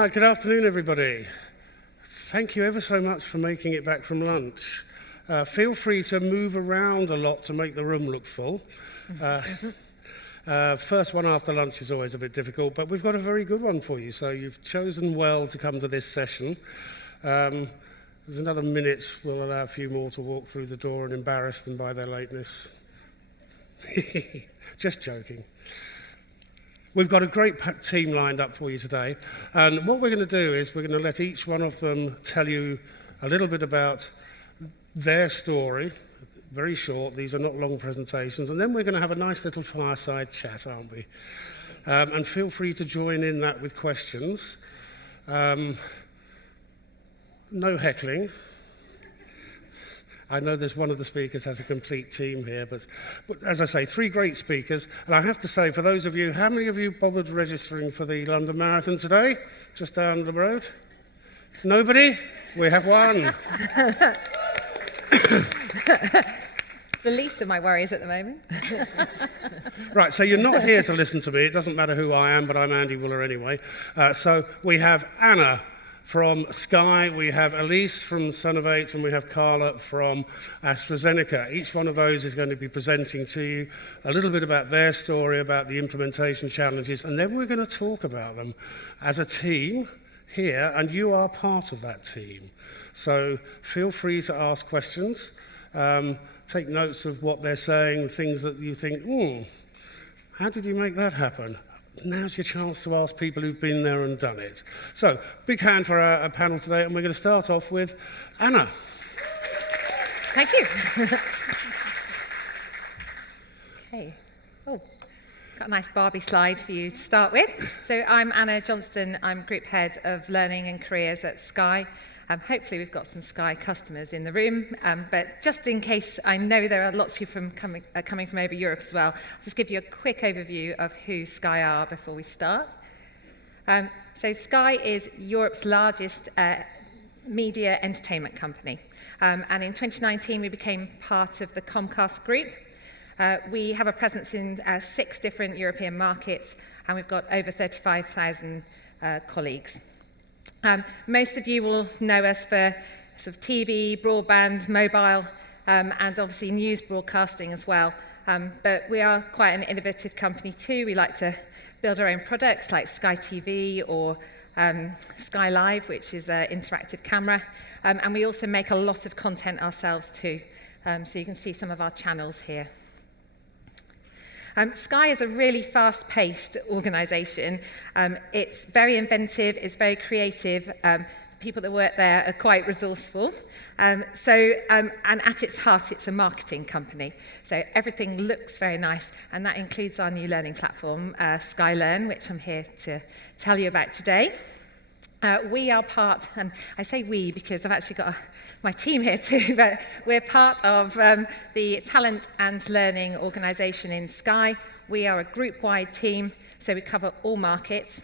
Right, good afternoon, everybody. Thank you ever so much for making it back from lunch. Feel free to move around a lot to make the room look full. First one after lunch is always a bit difficult, but we've got a very good one for you, so you've chosen well to come to this session. There's another minute, we'll allow a few more to walk through the door and embarrass them by their lateness. Just joking. We've got a great team lined up for you today, and what we're going to do is we're going to let each one of them tell you a little bit about their story. Very short, these are not long presentations, and then we're going to have a nice little fireside chat, aren't we? And feel free to join in that with questions. No heckling. I know there's one of the speakers has a complete team here, but as I say, three great speakers. And I have to say, for those of you, how many of you bothered registering for the London Marathon today? Just down the road? Nobody? We have one. The least of my worries at the moment. Right, so you're not here to listen to me. It doesn't matter who I am, but I'm Andy Wooler anyway. So we have Anna from Sky, we have Elise from Sonovate, and we have Carla from AstraZeneca. Each one of those is going to be presenting to you a little bit about their story, about the implementation challenges, and then we're going to talk about them as a team here, and you are part of that team. So feel free to ask questions, take notes of what they're saying, things that you think, how did you make that happen? Now's your chance to ask people who've been there and done it. So, big hand for our panel today, and we're going to start off with Anna. Thank you. Okay. Oh, got a nice Barbie slide for you to start with. So I'm Anna Johnston. I'm Group Head of Learning and Careers at Sky. Hopefully we've got some Sky customers in the room, but just in case, I know there are lots of people coming from over Europe as well. I'll just give you a quick overview of who Sky are before we start. So Sky is Europe's largest media entertainment company, and in 2019 we became part of the Comcast group. We have a presence in 6 different European markets, and we've got over 35,000 colleagues. Most of you will know us for sort of TV, broadband, mobile, and obviously news broadcasting as well. But we are quite an innovative company too. We like to build our own products like Sky TV or Sky Live, which is an interactive camera. And we also make a lot of content ourselves too. So you can see some of our channels here. Sky is a really fast-paced organisation. It's very inventive, it's very creative. People that work there are quite resourceful. And at its heart, it's a marketing company. So everything looks very nice, and that includes our new learning platform, Sky Learn, which I'm here to tell you about today. We are part, and I say we because I've actually got my team here too, but we're part of the talent and learning organisation in Sky. We are a group-wide team, so we cover all markets.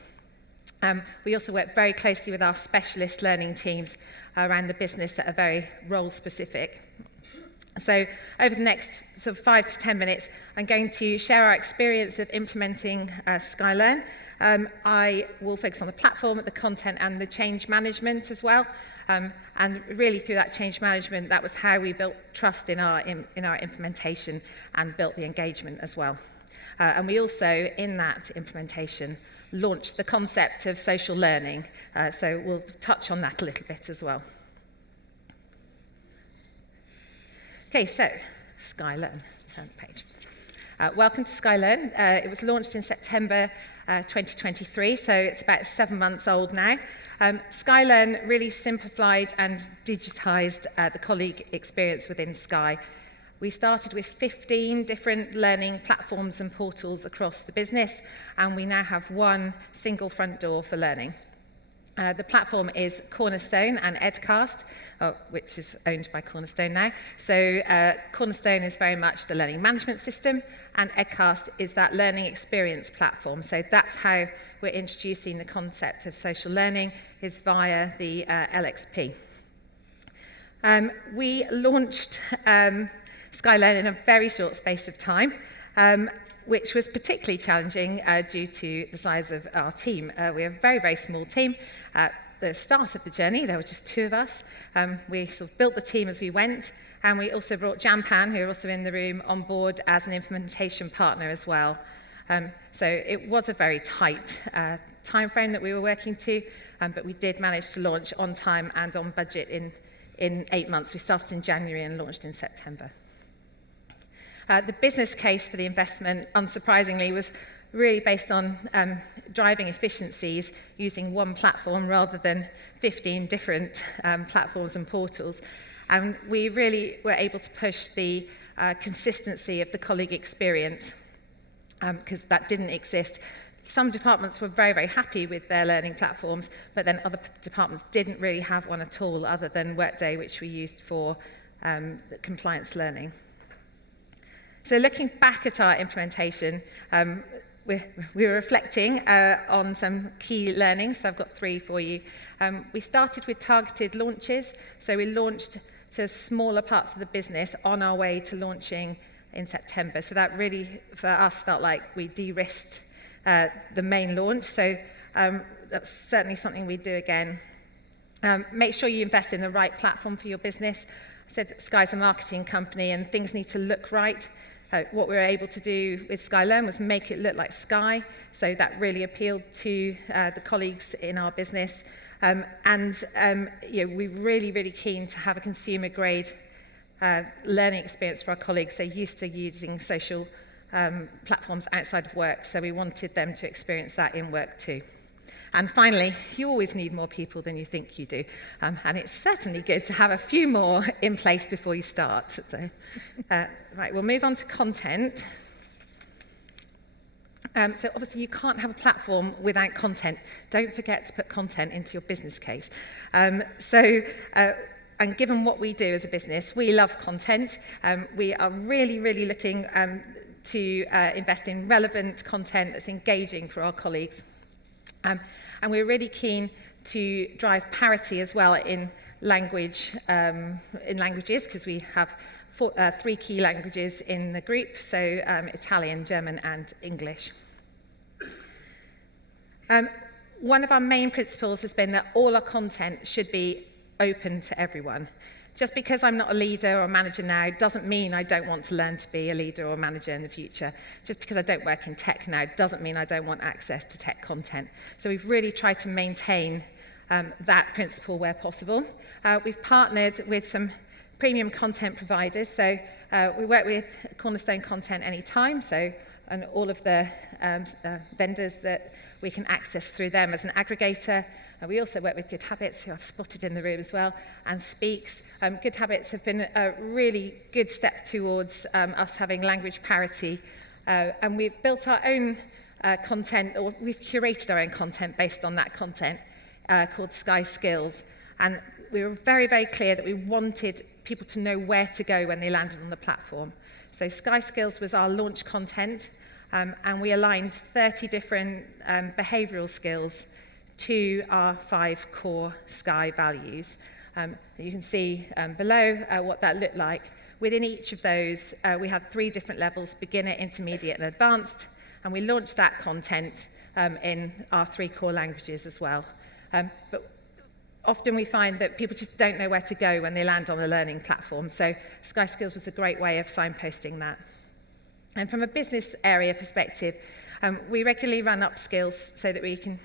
We also work very closely with our specialist learning teams around the business that are very role-specific. So over the next sort of 5 to 10 minutes, I'm going to share our experience of implementing Sky Learn. I will focus on the platform, the content, and the change management as well. And really, through that change management, that was how we built trust in our implementation and built the engagement as well. And we also, in that implementation, launched the concept of social learning. So we'll touch on that a little bit as well. Okay, so Sky Learn. Turn the page. Welcome to Sky Learn. It was launched in September 2023, so it's about 7 months old now. Sky Learn really simplified and digitised the colleague experience within Sky. We started with 15 different learning platforms and portals across the business, and we now have one single front door for learning. The platform is Cornerstone and Edcast, which is owned by Cornerstone now. So Cornerstone is very much the learning management system, and Edcast is that learning experience platform. So that's how we're introducing the concept of social learning, is via the LXP. We launched Sky Learn in a very short space of time. which was particularly challenging due to the size of our team. We're a very, very small team. At the start of the journey, there were just 2 of us. We sort of built the team as we went, and we also brought Jampan, who are also in the room, on board as an implementation partner as well. So it was a very tight time frame that we were working to, but we did manage to launch on time and on budget in 8 months. We started in January and launched in September. The business case for the investment, unsurprisingly, was really based on driving efficiencies using one platform rather than 15 different platforms and portals. And we really were able to push the consistency of the colleague experience because that didn't exist. Some departments were very, very happy with their learning platforms, but then other departments didn't really have one at all other than Workday, which we used for compliance learning. So looking back at our implementation, we were reflecting on some key learnings. So I've got 3 for you. We started with targeted launches. So we launched to smaller parts of the business on our way to launching in September. So that really, for us, felt like we de-risked the main launch. So that's certainly something we do again. Make sure you invest in the right platform for your business. I said that Sky's a marketing company and things need to look right. What we were able to do with Sky Learn was make it look like Sky, so that really appealed to the colleagues in our business. We're really, really keen to have a consumer-grade learning experience for our colleagues. They're used to using social platforms outside of work, so we wanted them to experience that in work too. And finally, you always need more people than you think you do. And it's certainly good to have a few more in place before you start. So, right, we'll move on to content. So obviously you can't have a platform without content. Don't forget to put content into your business case. And given what we do as a business, we love content. We are really, really looking to invest in relevant content that's engaging for our colleagues. And we're really keen to drive parity as well in languages, because we have 3 key languages in the group, so Italian, German, and English. One of our main principles has been that all our content should be open to everyone. Just because I'm not a leader or a manager now doesn't mean I don't want to learn to be a leader or a manager in the future. Just because I don't work in tech now doesn't mean I don't want access to tech content. So we've really tried to maintain that principle where possible. We've partnered with some premium content providers. So we work with Cornerstone Content Anytime, and all of the vendors that we can access through them as an aggregator. We also work with Good Habits, who I've spotted in the room as well, and Speaks. Good Habits have been a really good step towards us having language parity. And we've built our own content, or we've curated our own content based on that content called Sky Skills. And we were very, very clear that we wanted people to know where to go when they landed on the platform. So Sky Skills was our launch content, and we aligned 30 different behavioural skills to our 5 core Sky values. You can see below what that looked like. Within each of those, we had 3 different levels: beginner, intermediate, and advanced. And we launched that content in our 3 core languages as well. But often we find that people just don't know where to go when they land on a learning platform. So Sky Skills was a great way of signposting that. And from a business area perspective, we regularly run upskills so that we can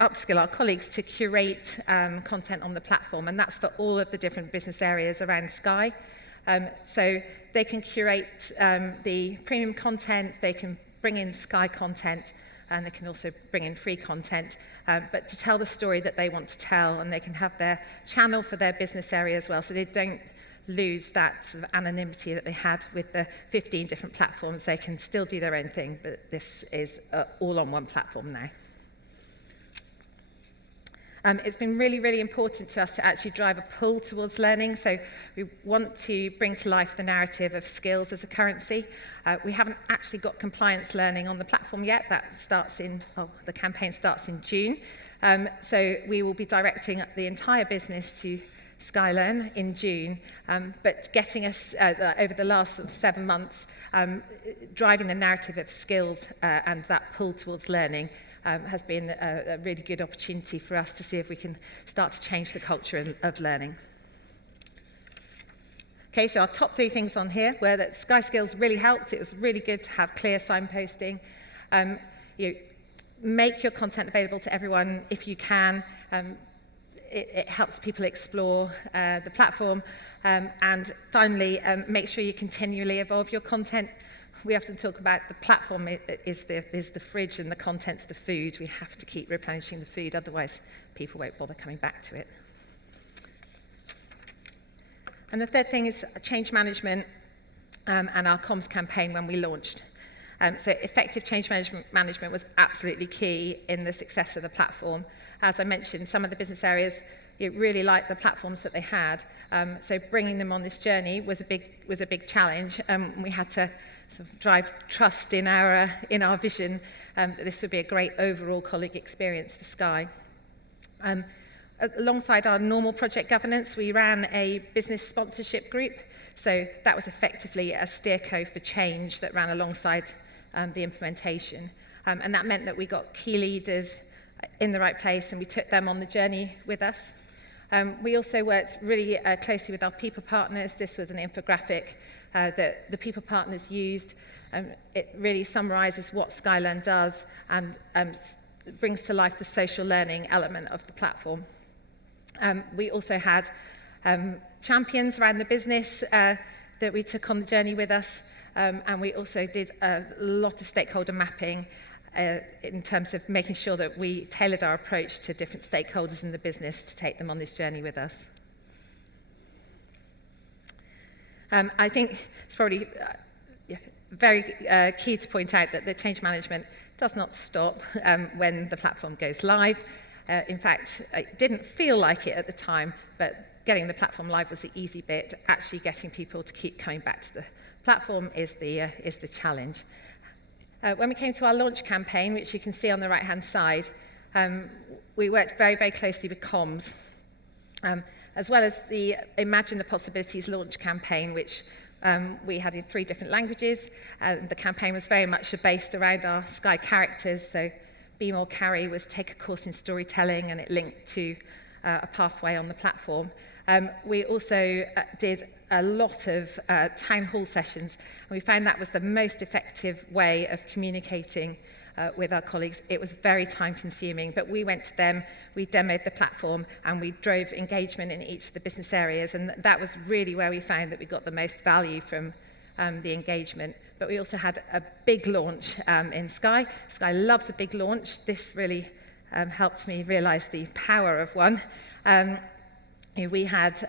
upskill our colleagues to curate content on the platform, and that's for all of the different business areas around Sky. So they can curate the premium content, they can bring in Sky content, and they can also bring in free content, but to tell the story that they want to tell, and they can have their channel for their business area as well, so they don't lose that sort of anonymity that they had with the 15 different platforms. They can still do their own thing, but this is all on one platform now. It's been really, really important to us to actually drive a pull towards learning. So we want to bring to life the narrative of skills as a currency. We haven't actually got compliance learning on the platform yet. That starts the campaign starts in June. So we will be directing the entire business to SkyLearn in June, but getting us over the last sort of 7 months, driving the narrative of skills and that pull towards learning has been a really good opportunity for us to see if we can start to change the culture of learning. Okay, so our top 3 things on here were that Sky Skills really helped. It was really good to have clear signposting. Make your content available to everyone if you can. It helps people explore the platform. And finally, make sure you continually evolve your content. We often talk about the platform is the fridge and the content's the food. We have to keep replenishing the food, otherwise people won't bother coming back to it. And the third thing is change management and our comms campaign when we launched. So effective change management was absolutely key in the success of the platform. As I mentioned, some of the business areas really liked the platforms that they had. So bringing them on this journey was a big challenge. We had to sort of drive trust in our vision that this would be a great overall colleague experience for Sky. Alongside our normal project governance, we ran a business sponsorship group. So that was effectively a steerco for change that ran alongside the implementation. And that meant that we got key leaders in the right place and we took them on the journey with us. We also worked really closely with our people partners. This was an infographic that the people partners used. It really summarises what SkyLearn does and brings to life the social learning element of the platform. We also had champions around the business that we took on the journey with us, and we also did a lot of stakeholder mapping in terms of making sure that we tailored our approach to different stakeholders in the business to take them on this journey with us. I think it's probably very key to point out that the change management does not stop when the platform goes live. In fact, it didn't feel like it at the time, but getting the platform live was the easy bit. Actually getting people to keep coming back to the platform is the challenge. When we came to our launch campaign, which you can see on the right-hand side, we worked very, very closely with comms, as well as the Imagine the Possibilities launch campaign, which we had in 3 different languages. The campaign was very much based around our Sky characters, so Be More Carry was take a course in storytelling, and it linked to a pathway on the platform. We also did a lot of town hall sessions, and we found that was the most effective way of communicating with our colleagues. It was very time consuming, but we went to them, we demoed the platform, and we drove engagement in each of the business areas, and that was really where we found that we got the most value from the engagement. But we also had a big launch in Sky. Sky loves a big launch. This really helped me realise the power of one. We had,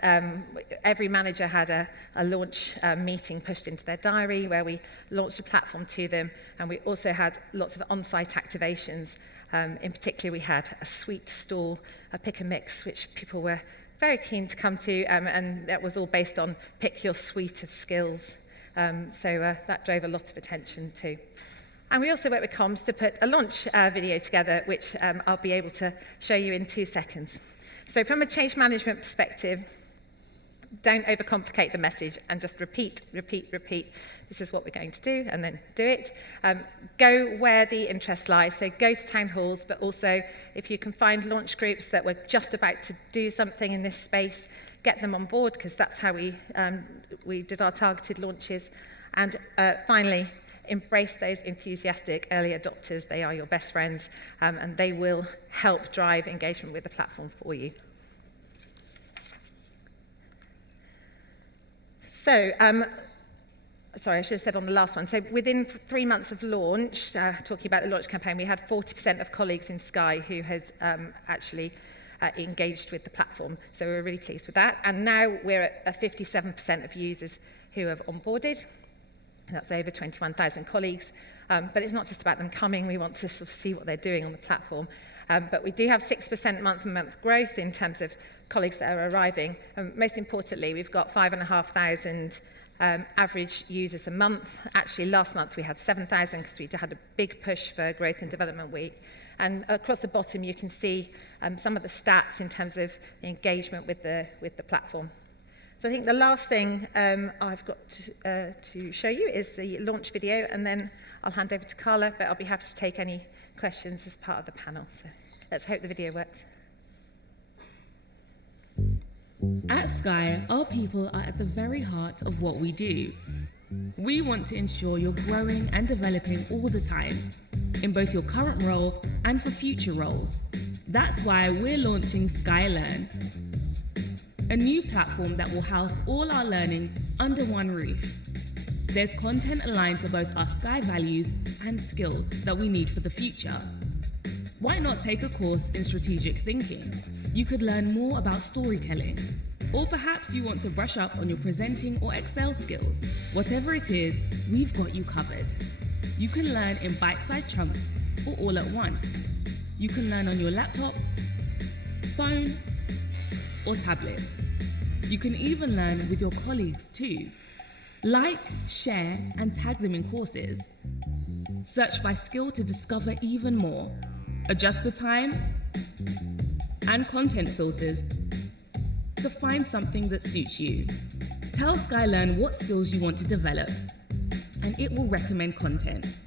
every manager had a launch meeting pushed into their diary where we launched a platform to them, and we also had lots of on-site activations. In particular, we had a sweet stall, a pick and mix, which people were very keen to come to, and that was all based on pick your suite of skills. So that drove a lot of attention too. And we also worked with comms to put a launch video together, which I'll be able to show you in 2 seconds. So from a change management perspective, don't overcomplicate the message and just repeat. This is what we're going to do, and then do it. Go where the interest lies. So go to town halls, but also if you can find launch groups that were just about to do something in this space, get them on board, because that's how we did our targeted launches. And finally, embrace those enthusiastic early adopters. They are your best friends, and they will help drive engagement with the platform for you. So, sorry, I should have said on the last one. So within 3 months of launch, talking about the launch campaign, we had 40% of colleagues in Sky who has actually engaged with the platform. So we're really pleased with that. And now we're at 57% of users who have onboarded. That's over 21,000 colleagues. But it's not just about them coming. We want to sort of see what they're doing on the platform. But we do have 6% month-on-month growth in terms of colleagues that are arriving. Most importantly, we've got 5,500 average users a month. Actually, last month we had 7,000 because we had a big push for Growth and Development Week. And across the bottom, you can see some of the stats in terms of engagement with the platform. So I think the last thing I've got to show you is the launch video, and then I'll hand over to Carla, but I'll be happy to take any questions as part of the panel. So let's hope the video works. At Sky, our people are at the very heart of what we do. We want to ensure you're growing and developing all the time, in both your current role and for future roles. That's why we're launching Sky Learn, a new platform that will house all our learning under one roof. There's content aligned to both our Sky values and skills that we need for the future. Why not take a course in strategic thinking? You could learn more about storytelling. Or perhaps you want to brush up on your presenting or Excel skills. Whatever it is, we've got you covered. You can learn in bite-sized chunks or all at once. You can learn on your laptop, phone, or tablet. You can even learn with your colleagues too. Like, share, and tag them in courses. Search by skill to discover even more. Adjust the time and content filters to find something that suits you. Tell Skylearn what skills you want to develop, and it will recommend content.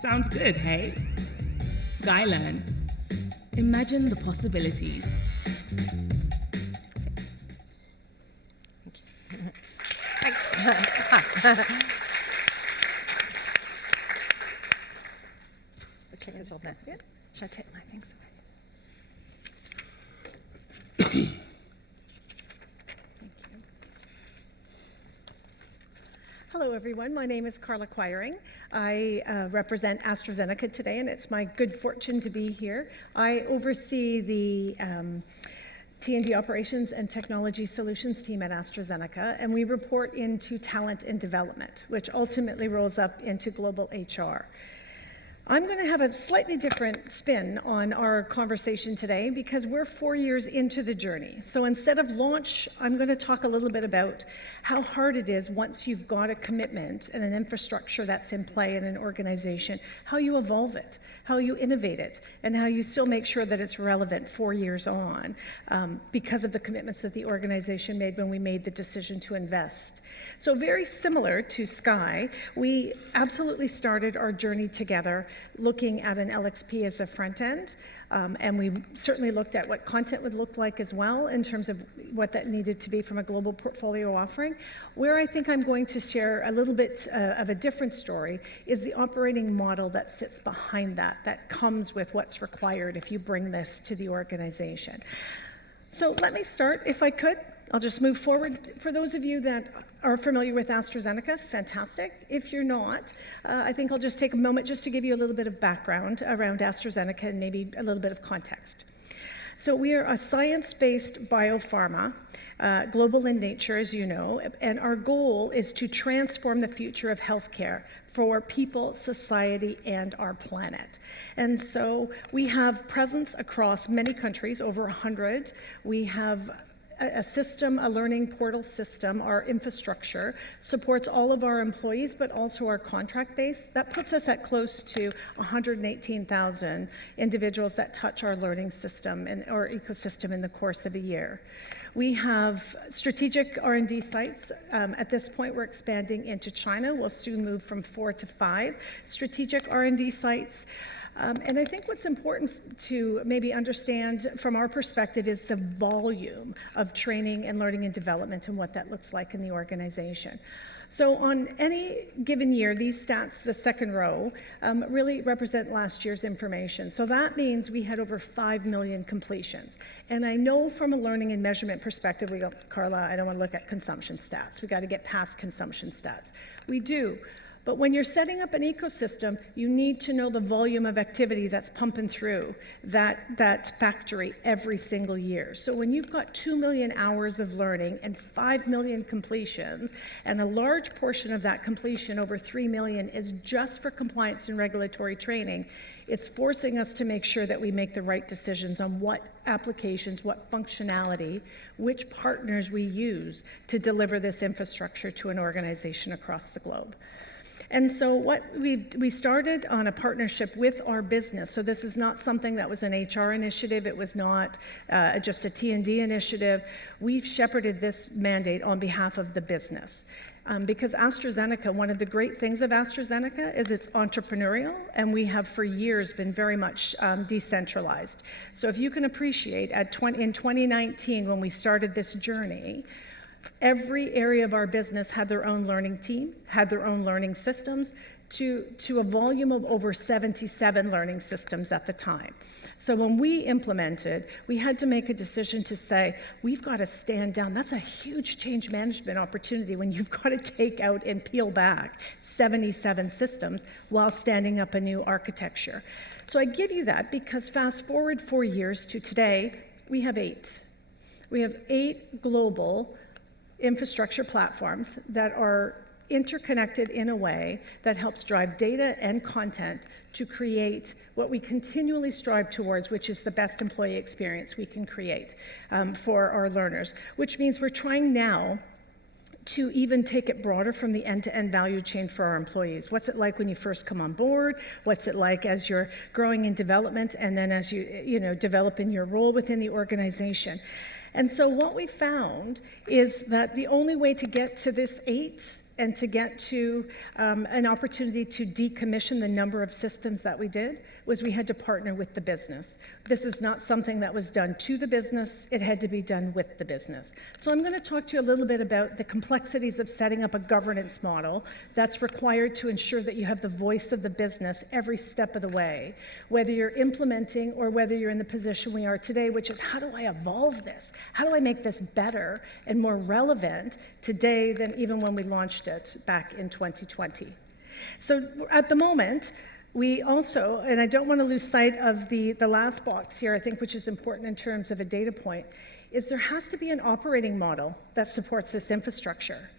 Sounds good, hey? Skylearn. Imagine the possibilities. The clicker's on there. Yeah. Should I take my things away? Hello, everyone. My name is Carla Quiring. I represent AstraZeneca today, and it's my good fortune to be here. I oversee the T&D Operations and Technology Solutions team at AstraZeneca, and we report into talent and development, which ultimately rolls up into global HR. I'm going to have a slightly different spin on our conversation today because we're 4 years into the journey. So instead of launch, I'm going to talk a little bit about how hard it is once you've got a commitment and an infrastructure that's in play in an organization, how you evolve it, how you innovate it, and how you still make sure that it's relevant 4 years on because of the commitments that the organization made when we made the decision to invest. So very similar to Sky, we absolutely started our journey together looking at an LXP as a front end, and we certainly looked at what content would look like as well in terms of what that needed to be from a global portfolio offering. Where I think I'm going to share a little bit of a different story is the operating model that sits behind that comes with what's required if you bring this to the organization. So let me start, if I could. I'll just move forward. For those of you that are familiar with AstraZeneca, fantastic. If you're not, I think I'll just take a moment just to give you a little bit of background around AstraZeneca and maybe a little bit of context. So we are a science-based biopharma, global in nature, as you know, and our goal is to transform the future of healthcare for people, society, and our planet. And so we have presence across many countries, over 100. We have a system, a learning portal system. Our infrastructure supports all of our employees, but also our contract base. That puts us at close to 118,000 individuals that touch our learning system and our ecosystem in the course of a year. We have strategic R&D sites. At this point, we're expanding into China. We'll soon move from 4 to 5 strategic R&D sites. And I think what's important to maybe understand from our perspective is the volume of training and learning and development and what that looks like in the organization. So on any given year, these stats, the second row, really represent last year's information. So that means we had over 5 million completions. And I know from a learning and measurement perspective, we go, Carla, I don't want to look at consumption stats. We got to get past consumption stats. We do. But when you're setting up an ecosystem, you need to know the volume of activity that's pumping through that factory every single year. So when you've got 2 million hours of learning and 5 million completions, and a large portion of that completion, over 3 million, is just for compliance and regulatory training, it's forcing us to make sure that we make the right decisions on what applications, what functionality, which partners we use to deliver this infrastructure to an organization across the globe. And so what we started on a partnership with our business. So this is not something that was an HR initiative. It was not just a T&D initiative. We've shepherded this mandate on behalf of the business. Because AstraZeneca, one of the great things of AstraZeneca is it's entrepreneurial, and we have for years been very much decentralized. So if you can appreciate, in 2019, when we started this journey, every area of our business had their own learning team, had their own learning systems, to a volume of over 77 learning systems at the time. So when we implemented, we had to make a decision to say, we've got to stand down. That's a huge change management opportunity when you've got to take out and peel back 77 systems while standing up a new architecture. So I give you that because fast forward 4 years to today, we have 8. We have 8 global infrastructure platforms that are interconnected in a way that helps drive data and content to create what we continually strive towards, which is the best employee experience we can create for our learners, which means we're trying now to even take it broader from the end-to-end value chain for our employees. What's it like when you first come on board? What's it like as you're growing in development, and then as you develop in your role within the organization? And so what we found is that the only way to get to this 8 and to get to an opportunity to decommission the number of systems that we did was we had to partner with the business. This is not something that was done to the business, it had to be done with the business. So I'm going to talk to you a little bit about the complexities of setting up a governance model that's required to ensure that you have the voice of the business every step of the way, whether you're implementing or whether you're in the position we are today, which is how do I evolve this? How do I make this better and more relevant today than even when we launched it back in 2020? So at the moment, we also, and I don't want to lose sight of the last box here, I think, which is important in terms of a data point, is there has to be an operating model that supports this infrastructure.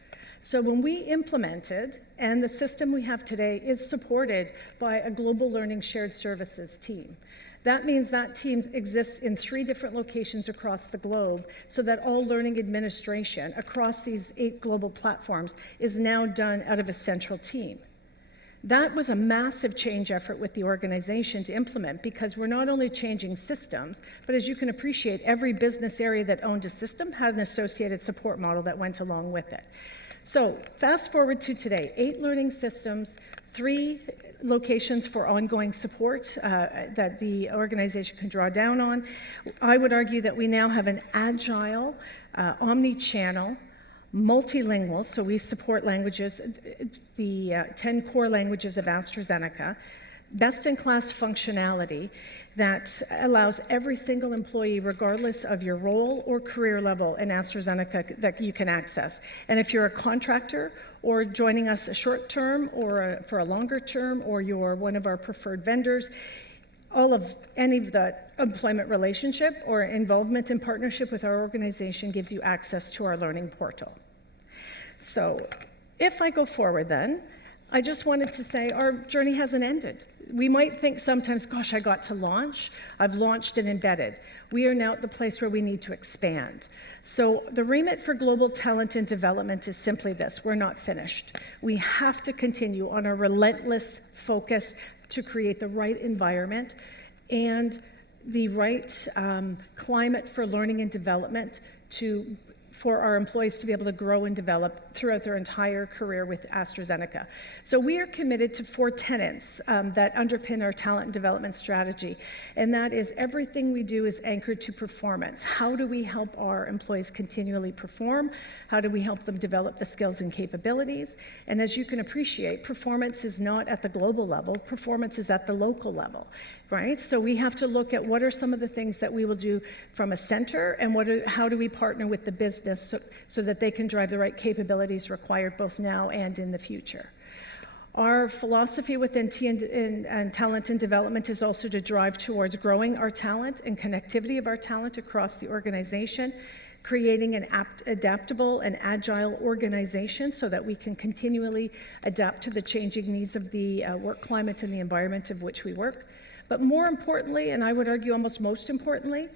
So when we implemented, and the system we have today is supported by a global learning shared services team. That means that team exists in 3 different locations across the globe so that all learning administration across these 8 global platforms is now done out of a central team. That was a massive change effort with the organization to implement because we're not only changing systems, but as you can appreciate, every business area that owned a system had an associated support model that went along with it. So fast forward to today, 8 learning systems, 3 locations for ongoing support that the organization can draw down on. I would argue that we now have an agile, omni-channel, multilingual, so we support languages, the 10 core languages of AstraZeneca, best-in-class functionality that allows every single employee, regardless of your role or career level in AstraZeneca, that you can access. And if you're a contractor or joining us a short term or for a longer term, or you're one of our preferred vendors, any of the employment relationship or involvement in partnership with our organization gives you access to our learning portal. So if I go forward then, I just wanted to say our journey hasn't ended. We might think sometimes, gosh, I got to launch. I've launched and embedded. We are now at the place where we need to expand. So the remit for global talent and development is simply this: we're not finished. We have to continue on a relentless focus to create the right environment and the right climate for learning and development for our employees to be able to grow and develop throughout their entire career with AstraZeneca. So we are committed to 4 tenets that underpin our talent and development strategy, and that is everything we do is anchored to performance. How do we help our employees continually perform? How do we help them develop the skills and capabilities? And as you can appreciate, performance is not at the global level, performance is at the local level. Right? So we have to look at what are some of the things that we will do from a center, and how do we partner with the business so that they can drive the right capabilities required both now and in the future. Our philosophy within and talent and development is also to drive towards growing our talent and connectivity of our talent across the organization, creating an adaptable and agile organization so that we can continually adapt to the changing needs of the work climate and the environment of which we work. But more importantly, and I would argue almost most importantly,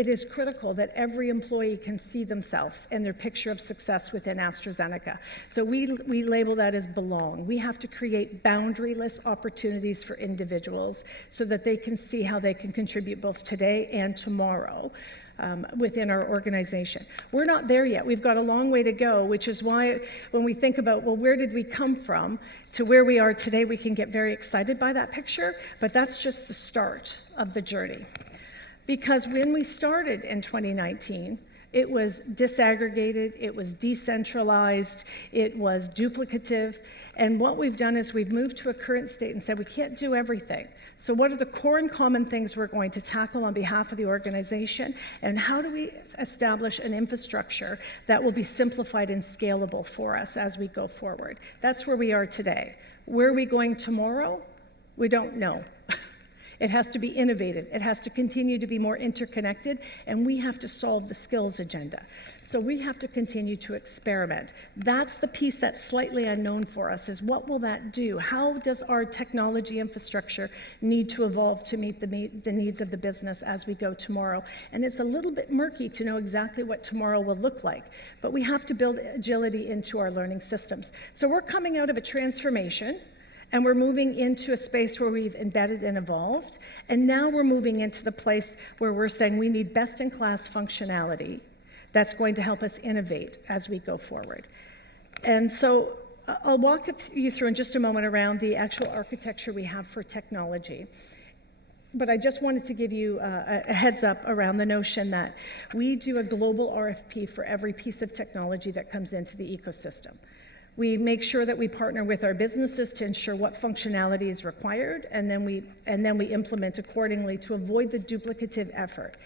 it is critical that every employee can see themselves and their picture of success within AstraZeneca. So we label that as belong. We have to create boundaryless opportunities for individuals so that they can see how they can contribute both today and tomorrow within our organization. We're not there yet. We've got a long way to go, which is why when we think about, well, where did we come from to where we are today, we can get very excited by that picture, but that's just the start of the journey. Because when we started in 2019, it was disaggregated, it was decentralized, it was duplicative, and what we've done is we've moved to a current state and said we can't do everything. So what are the core and common things we're going to tackle on behalf of the organization, and how do we establish an infrastructure that will be simplified and scalable for us as we go forward? That's where we are today. Where are we going tomorrow? We don't know. It has to be innovative. It has to continue to be more interconnected, and we have to solve the skills agenda. So we have to continue to experiment. That's the piece that's slightly unknown for us, is what will that do? How does our technology infrastructure need to evolve to meet the needs of the business as we go tomorrow? And it's a little bit murky to know exactly what tomorrow will look like, but we have to build agility into our learning systems. So we're coming out of a transformation, and we're moving into a space where we've embedded and evolved. And now we're moving into the place where we're saying we need best-in-class functionality that's going to help us innovate as we go forward. And so I'll walk you through in just a moment around the actual architecture we have for technology. But I just wanted to give you a heads up around the notion that we do a global RFP for every piece of technology that comes into the ecosystem. We make sure that we partner with our businesses to ensure what functionality is required, and then we implement accordingly to avoid the duplicative effort.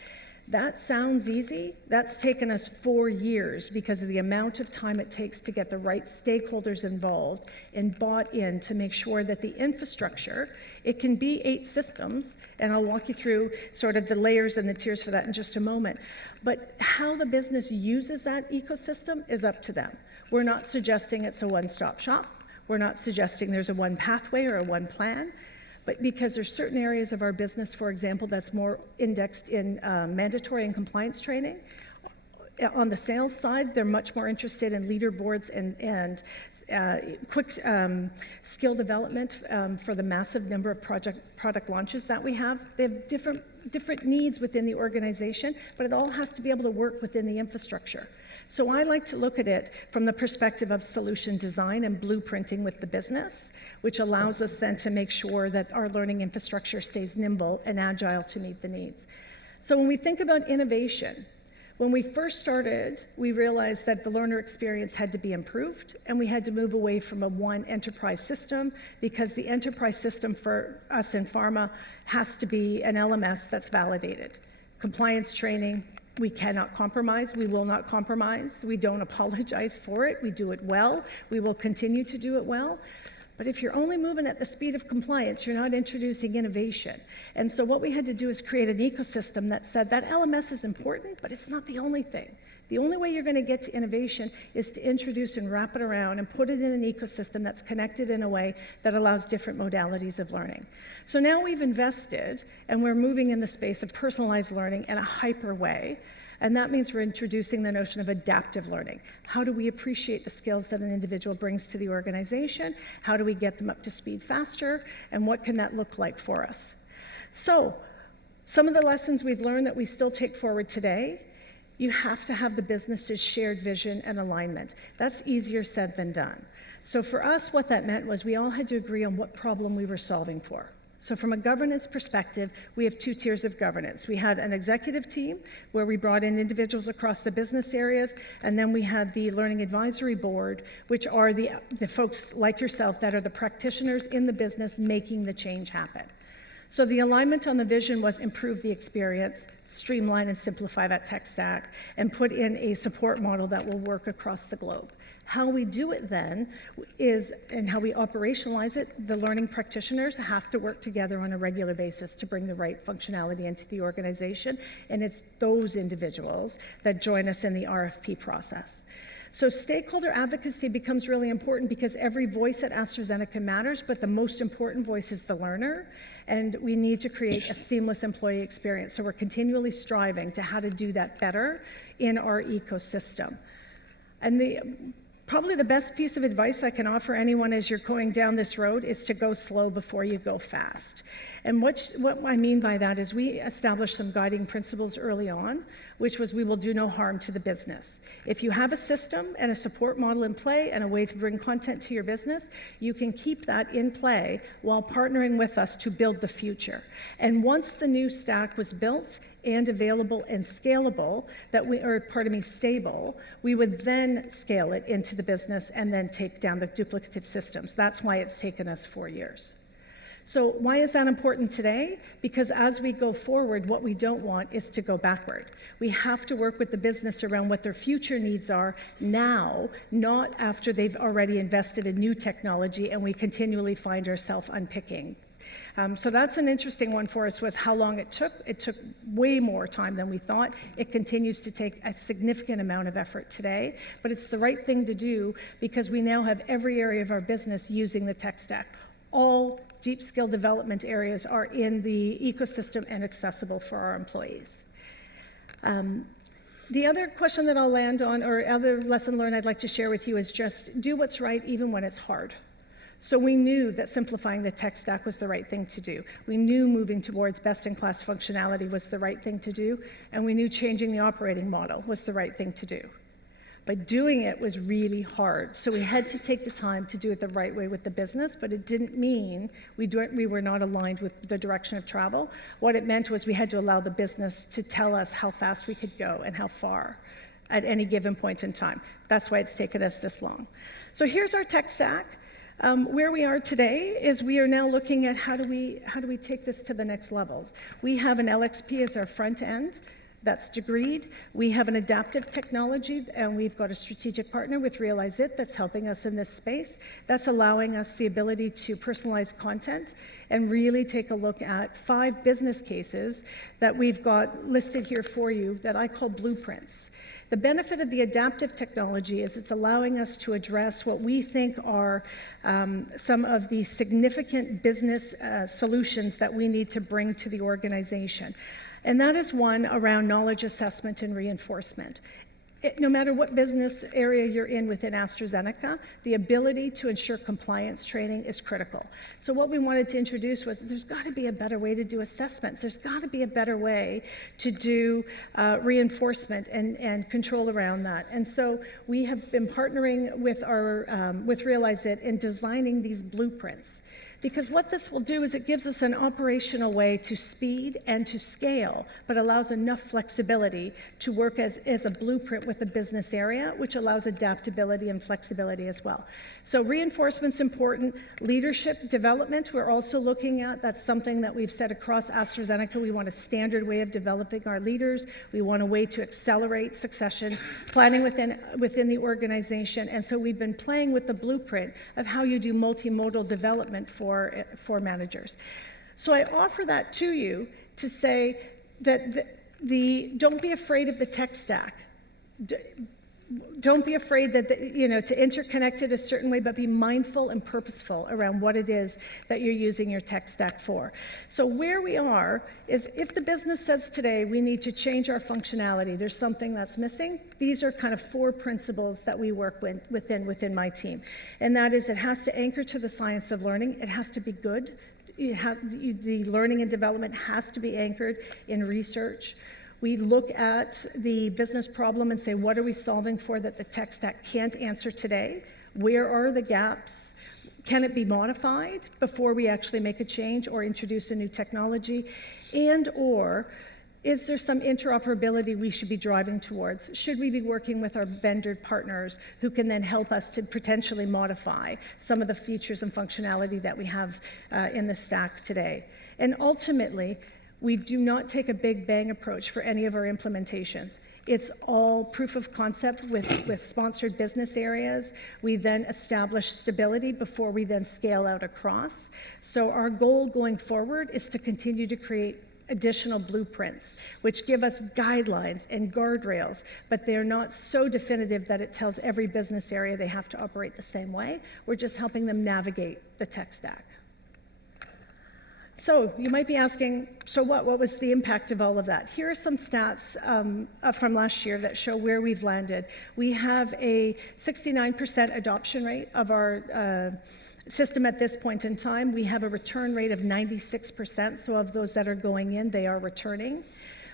That sounds easy. That's taken us 4 years because of the amount of time it takes to get the right stakeholders involved and bought in to make sure that the infrastructure, it can be 8 systems, and I'll walk you through sort of the layers and the tiers for that in just a moment. But how the business uses that ecosystem is up to them. We're not suggesting it's a one-stop shop. We're not suggesting there's a one pathway or a one plan, but because there's certain areas of our business, for example, that's more indexed in mandatory and compliance training. On the sales side, they're much more interested in leaderboards and quick skill development for the massive number of product launches that we have. They have different needs within the organization, but it all has to be able to work within the infrastructure. So I like to look at it from the perspective of solution design and blueprinting with the business, which allows us then to make sure that our learning infrastructure stays nimble and agile to meet the needs. So when we think about innovation, when we first started, we realized that the learner experience had to be improved, and we had to move away from a one enterprise system, because the enterprise system for us in pharma has to be an LMS that's validated. Compliance training, we cannot compromise. We will not compromise. We don't apologize for it. We do it well. We will continue to do it well. But if you're only moving at the speed of compliance, you're not introducing innovation. And so what we had to do is create an ecosystem that said that LMS is important, but it's not the only thing. The only way you're going to get to innovation is to introduce and wrap it around and put it in an ecosystem that's connected in a way that allows different modalities of learning. So now we've invested, and we're moving in the space of personalized learning in a hyper way. And that means we're introducing the notion of adaptive learning. How do we appreciate the skills that an individual brings to the organization? How do we get them up to speed faster? And what can that look like for us? So, some of the lessons we've learned that we still take forward today: you have to have the business's shared vision and alignment. That's easier said than done. So for us, what that meant was we all had to agree on what problem we were solving for. So from a governance perspective, we have 2 tiers of governance. We had an executive team where we brought in individuals across the business areas, and then we had the Learning Advisory Board, which are the folks like yourself that are the practitioners in the business making the change happen. So the alignment on the vision was improve the experience, streamline and simplify that tech stack, and put in a support model that will work across the globe. How we do it then is, and how we operationalize it, the learning practitioners have to work together on a regular basis to bring the right functionality into the organization, and it's those individuals that join us in the RFP process. So stakeholder advocacy becomes really important because every voice at AstraZeneca matters, but the most important voice is the learner, and we need to create a seamless employee experience. So we're continually striving to how to do that better in our ecosystem. And probably the best piece of advice I can offer anyone as you're going down this road is to go slow before you go fast. And what I mean by that is we established some guiding principles early on, which was we will do no harm to the business. If you have a system and a support model in play and a way to bring content to your business, you can keep that in play while partnering with us to build the future. And once the new stack was built and available and scalable, stable, we would then scale it into the business and then take down the duplicative systems. That's why it's taken us 4 years. So why is that important today? Because as we go forward, what we don't want is to go backward. We have to work with the business around what their future needs are now, not after they've already invested in new technology and we continually find ourselves unpicking. So that's an interesting one for us, was how long it took. It took way more time than we thought. It continues to take a significant amount of effort today, but it's the right thing to do because we now have every area of our business using the tech stack. All deep skill development areas are in the ecosystem and accessible for our employees. The other question that I'll land on, or other lesson learned I'd like to share with you, is just do what's right even when it's hard. So we knew that simplifying the tech stack was the right thing to do. We knew moving towards best-in-class functionality was the right thing to do, and we knew changing the operating model was the right thing to do. But doing it was really hard. So we had to take the time to do it the right way with the business, but it didn't mean we were not aligned with the direction of travel. What it meant was we had to allow the business to tell us how fast we could go and how far at any given point in time. That's why it's taken us this long. So here's our tech stack. Where we are today is we are now looking at how do we take this to the next levels. We have an LXP as our front end. That's degreed. We have an adaptive technology, and we've got a strategic partner with Realize It that's helping us in this space. That's allowing us the ability to personalize content and really take a look at 5 business cases that we've got listed here for you that I call blueprints. The benefit of the adaptive technology is it's allowing us to address what we think are some of the significant business solutions that we need to bring to the organization. And that is one around knowledge assessment and reinforcement. No matter what business area you're in within AstraZeneca, the ability to ensure compliance training is critical. So what we wanted to introduce was there's got to be a better way to do assessments. There's got to be a better way to do reinforcement and control around that. And so we have been partnering with Realize It in designing these blueprints. Because what this will do is it gives us an operational way to speed and to scale, but allows enough flexibility to work as a blueprint with a business area, which allows adaptability and flexibility as well. So reinforcement's important. Leadership development, we're also looking at. That's something that we've said across AstraZeneca. We want a standard way of developing our leaders. We want a way to accelerate succession planning within the organization. And so we've been playing with the blueprint of how you do multimodal development for managers. So I offer that to you to say that don't be afraid of the tech stack. Don't be afraid that to interconnect it a certain way, but be mindful and purposeful around what it is that you're using your tech stack for. So where we are is if the business says today we need to change our functionality, there's something that's missing, these are kind of 4 principles that we work within my team. And that is it has to anchor to the science of learning. It has to be good. The learning and development has to be anchored in research. We look at the business problem and say, what are we solving for that the tech stack can't answer today? Where are the gaps? Can it be modified before we actually make a change or introduce a new technology? And/or is there some interoperability we should be driving towards? Should we be working with our vendor partners who can then help us to potentially modify some of the features and functionality that we have in the stack today? And ultimately, we do not take a big bang approach for any of our implementations. It's all proof of concept with sponsored business areas. We then establish stability before we then scale out across. So our goal going forward is to continue to create additional blueprints, which give us guidelines and guardrails, but they're not so definitive that it tells every business area they have to operate the same way. We're just helping them navigate the tech stack. So you might be asking, so what was the impact of all of that? Here are some stats from last year that show where we've landed. We have a 69% adoption rate of our system at this point in time. We have a return rate of 96%, so of those that are going in, they are returning.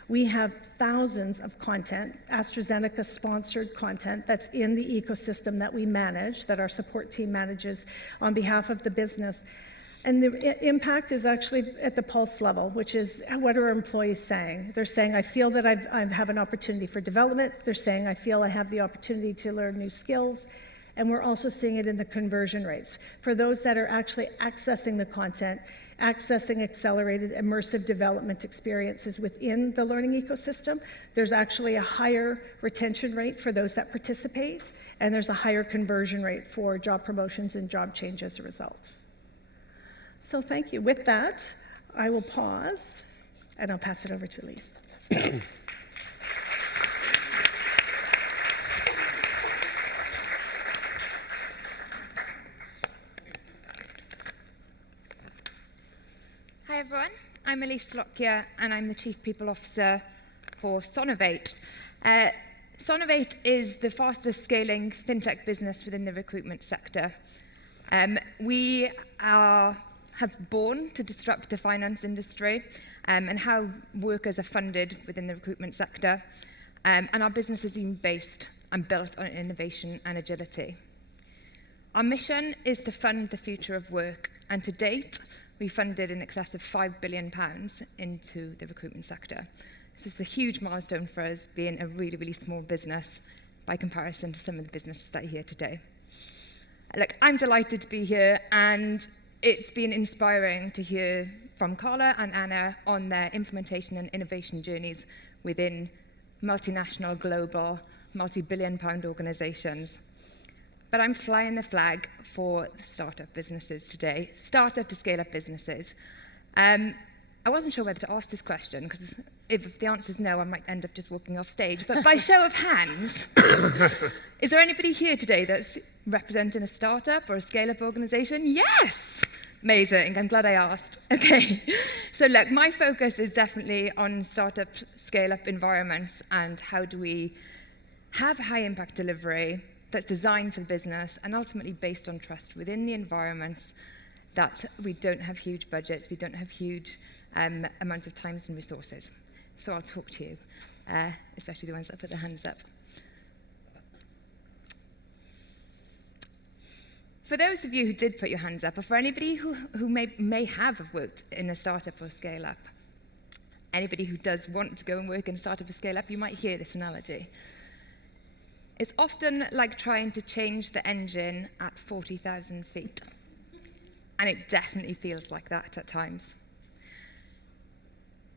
We have thousands of content, AstraZeneca-sponsored content that's in the ecosystem that we manage, that our support team manages on behalf of the business. And the impact is actually at the pulse level, which is what are employees saying? They're saying, I feel that I have an opportunity for development. They're saying, I feel I have the opportunity to learn new skills. And we're also seeing it in the conversion rates. For those that are actually accessing the content, accessing accelerated immersive development experiences within the learning ecosystem, there's actually a higher retention rate for those that participate, and there's a higher conversion rate for job promotions and job change as a result. So thank you. With that, I will pause, and I'll pass it over to Elise. Hi everyone, I'm Elise Lockyer and I'm the Chief People Officer for Sonovate. Sonovate is the fastest scaling fintech business within the recruitment sector. We have born to disrupt the finance industry and how workers are funded within the recruitment sector. And our business is even based and built on innovation and agility. Our mission is to fund the future of work, and to date, we funded in excess of £5 billion into the recruitment sector. This is a huge milestone for us, being a really, really small business by comparison to some of the businesses that are here today. Look, I'm delighted to be here, and it's been inspiring to hear from Carla and Anna on their implementation and innovation journeys within multinational, global, multi-billion-pound organizations. But I'm flying the flag for the startup businesses today, startup to scale-up businesses. I wasn't sure whether to ask this question, because if the answer is no, I might end up just walking off stage. But by show of hands, is there anybody here today that's representing a startup or a scale-up organization? Yes! Amazing, I'm glad I asked. Okay, so look, my focus is definitely on startup scale-up environments and how do we have high impact delivery that's designed for the business and ultimately based on trust within the environments that we don't have huge budgets, we don't have huge amounts of time and resources. So I'll talk to you, especially the ones that put their hands up. For those of you who did put your hands up, or for anybody who may have worked in a startup or scale-up, anybody who does want to go and work in a startup or scale-up, you might hear this analogy. It's often like trying to change the engine at 40,000 feet. And it definitely feels like that at times.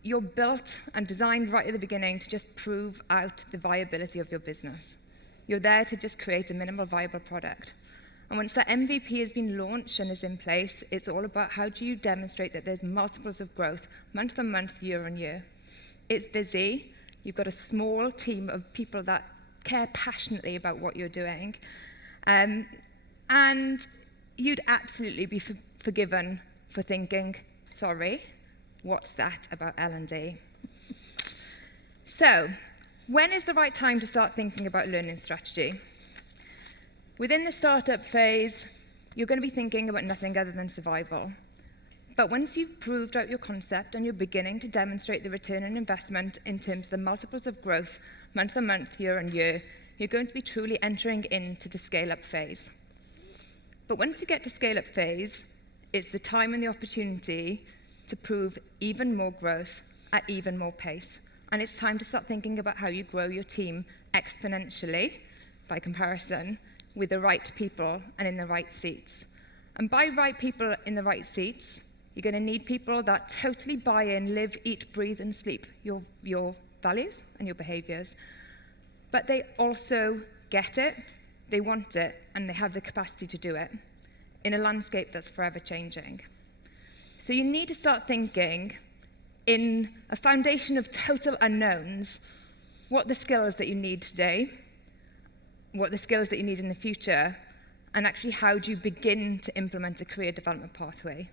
You're built and designed right at the beginning to just prove out the viability of your business. You're there to just create a minimal viable product. And once that MVP has been launched and is in place, it's all about how do you demonstrate that there's multiples of growth, month on month, year on year. It's busy. You've got a small team of people that care passionately about what you're doing. And you'd absolutely be forgiven for thinking, sorry, what's that about L&D? So, when is the right time to start thinking about learning strategy? Within the startup phase, you're going to be thinking about nothing other than survival. But once you've proved out your concept and you're beginning to demonstrate the return on investment in terms of the multiples of growth, month on month, year on year, you're going to be truly entering into the scale-up phase. But once you get to scale-up phase, it's the time and the opportunity to prove even more growth at even more pace. And it's time to start thinking about how you grow your team exponentially, by comparison, with the right people and in the right seats. And by right people in the right seats, you're going to need people that totally buy in, live, eat, breathe, and sleep your values and your behaviors. But they also get it, they want it, and they have the capacity to do it in a landscape that's forever changing. So you need to start thinking, in a foundation of total unknowns, what the skills that you need today, what the skills that you need in the future, and actually how do you begin to implement a career development pathway.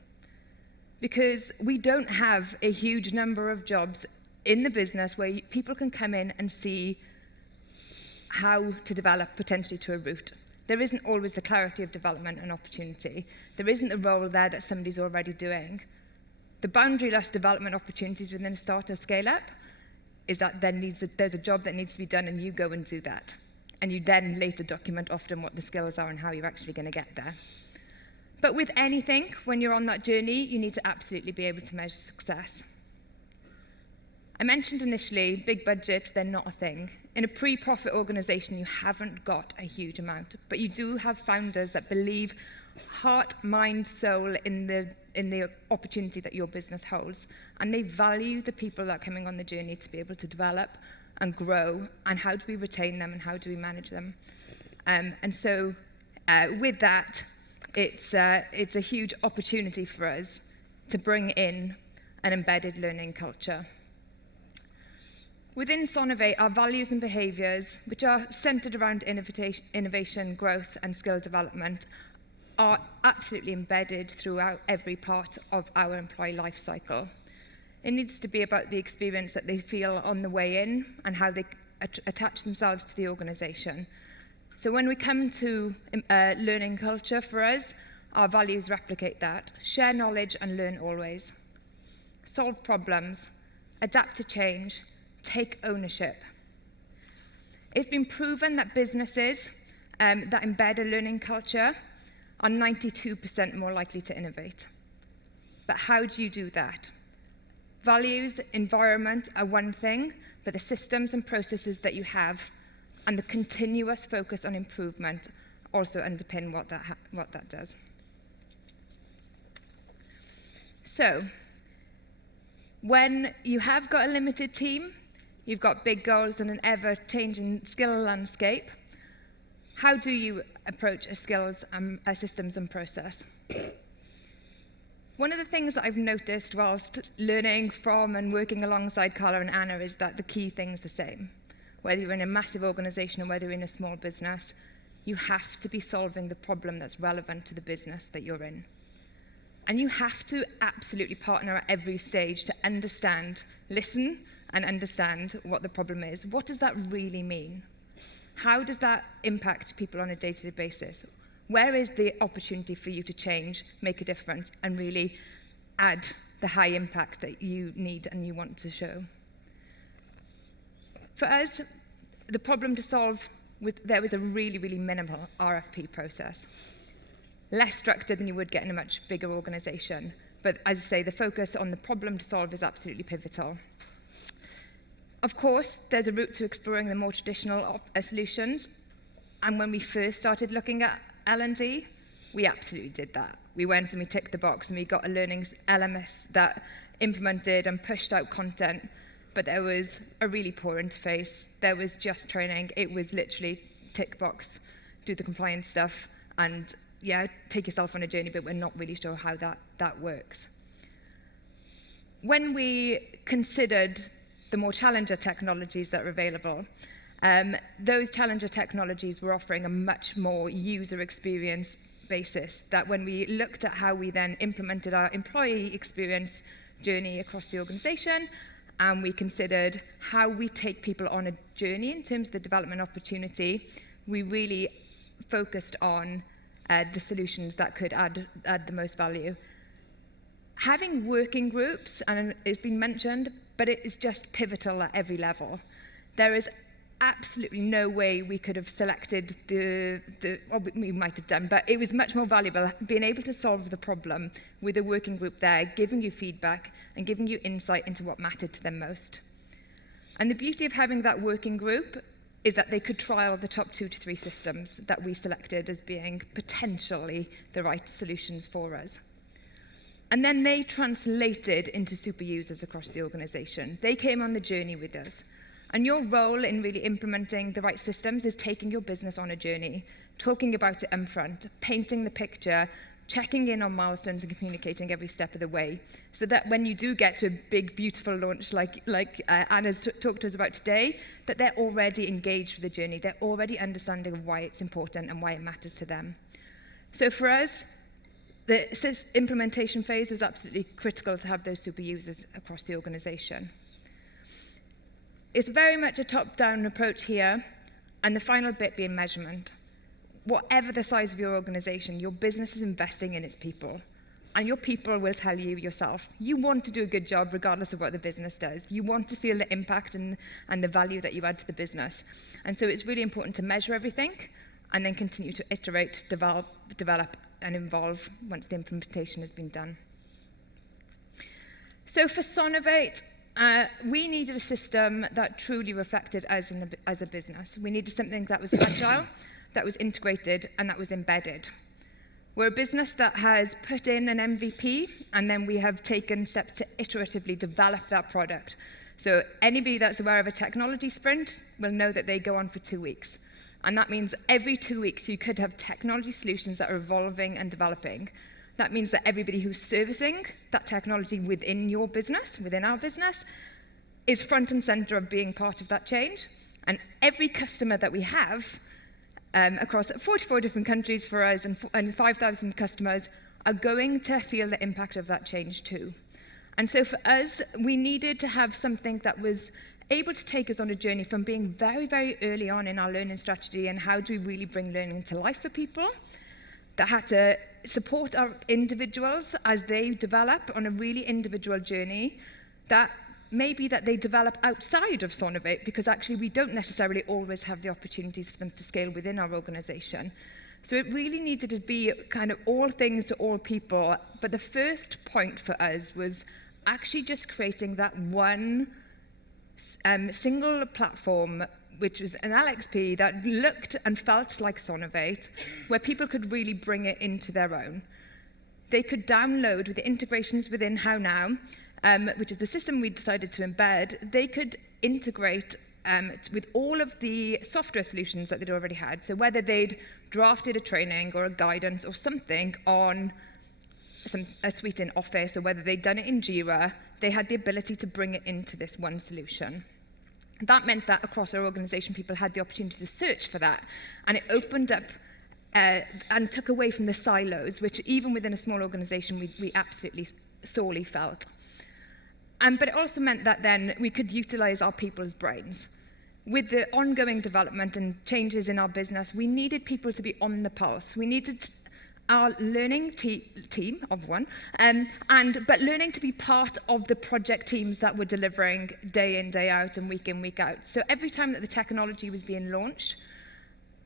Because we don't have a huge number of jobs in the business where people can come in and see how to develop potentially to a route. There isn't always the clarity of development and opportunity. There isn't a role there that somebody's already doing. The boundaryless development opportunities within a startup scale-up is that there's a job that needs to be done and you go and do that. And you then later document often what the skills are and how you're actually going to get there. But with anything, when you're on that journey, you need to absolutely be able to measure success. I mentioned initially, big budgets, they're not a thing. In a pre-profit organization, you haven't got a huge amount, but you do have founders that believe heart, mind, soul in the opportunity that your business holds. And they value the people that are coming on the journey to be able to develop and grow, and how do we retain them and how do we manage them. And so with that, it's a huge opportunity for us to bring in an embedded learning culture. Within Sonovate, our values and behaviours, which are centred around innovation, growth and skill development, are absolutely embedded throughout every part of our employee life cycle. It needs to be about the experience that they feel on the way in and how they attach themselves to the organisation. So when we come to learning culture for us, our values replicate that. Share knowledge and learn always. Solve problems, adapt to change, take ownership. It's been proven that businesses that embed a learning culture are 92% more likely to innovate. But how do you do that? Values, environment are one thing, but the systems and processes that you have and the continuous focus on improvement also underpin what that does. So, when you have got a limited team, you've got big goals and an ever-changing skill landscape, how do you approach a skills systems and process? One of the things that I've noticed whilst learning from and working alongside Carla and Anna is that the key thing's the same. Whether you're in a massive organisation or whether you're in a small business, you have to be solving the problem that's relevant to the business that you're in. And you have to absolutely partner at every stage to understand, listen, and understand what the problem is. What does that really mean? How does that impact people on a day-to-day basis? Where is the opportunity for you to change, make a difference, and really add the high impact that you need and you want to show? For us, the problem to solve, there was a really, really minimal RFP process. Less structured than you would get in a much bigger organisation. But as I say, the focus on the problem to solve is absolutely pivotal. Of course, there's a route to exploring the more traditional solutions. And when we first started looking at L&D, we absolutely did that. We went and we ticked the box and we got a learning LMS that implemented and pushed out content. But there was a really poor interface. There was just training. It was literally tick box, do the compliance stuff, and yeah, take yourself on a journey, but we're not really sure how that works. When we considered the more challenger technologies that are available, those challenger technologies were offering a much more user experience basis, that when we looked at how we then implemented our employee experience journey across the organisation, and we considered how we take people on a journey in terms of the development opportunity, we really focused on the solutions that could add the most value. Having working groups, and it's been mentioned, but it is just pivotal at every level. There is absolutely no way we could have selected well, we might have done, but it was much more valuable being able to solve the problem with a working group there, giving you feedback and giving you insight into what mattered to them most. And the beauty of having that working group is that they could trial the top 2 to 3 systems that we selected as being potentially the right solutions for us. And then they translated into super users across the organisation. They came on the journey with us. And your role in really implementing the right systems is taking your business on a journey, talking about it upfront, painting the picture, checking in on milestones and communicating every step of the way, so that when you do get to a big, beautiful launch like Anna's talked to us about today, that they're already engaged with the journey, they're already understanding why it's important and why it matters to them. So for us, the implementation phase was absolutely critical to have those super users across the organization. It's very much a top-down approach here, and the final bit being measurement. Whatever the size of your organization, your business is investing in its people. And your people will tell you yourself, you want to do a good job regardless of what the business does. You want to feel the impact and the value that you add to the business. And so it's really important to measure everything and then continue to iterate, develop and evolve once the implementation has been done. So for Sonovate, we needed a system that truly reflected us as a business. We needed something that was agile, that was integrated, and that was embedded. We're a business that has put in an MVP, and then we have taken steps to iteratively develop that product. So anybody that's aware of a technology sprint will know that they go on for 2 weeks. And that means every 2 weeks you could have technology solutions that are evolving and developing. That means that everybody who's servicing that technology within your business, within our business, is front and center of being part of that change. And every customer that we have across 44 different countries for us and 5,000 customers are going to feel the impact of that change too. And so for us, we needed to have something that was able to take us on a journey from being very, very early on in our learning strategy and how do we really bring learning to life for people, that had to support our individuals as they develop on a really individual journey, that maybe that they develop outside of Sonovate, because actually we don't necessarily always have the opportunities for them to scale within our organization. So it really needed to be kind of all things to all people. But the first point for us was actually just creating that one single platform, which was an LXP that looked and felt like Sonovate, where people could really bring it into their own. They could download with the integrations within How Now, which is the system we decided to embed. They could integrate with all of the software solutions that they'd already had. So whether they'd drafted a training or a guidance or something on a suite in Office, or whether they'd done it in Jira, they had the ability to bring it into this one solution. That meant that across our organization, people had the opportunity to search for that. And it opened up and took away from the silos, which even within a small organization, we absolutely sorely felt. But it also meant that then we could utilize our people's brains. With the ongoing development and changes in our business, we needed people to be on the pulse. We needed our learning team of one, but learning to be part of the project teams that were delivering day in, day out, and week in, week out. So every time that the technology was being launched,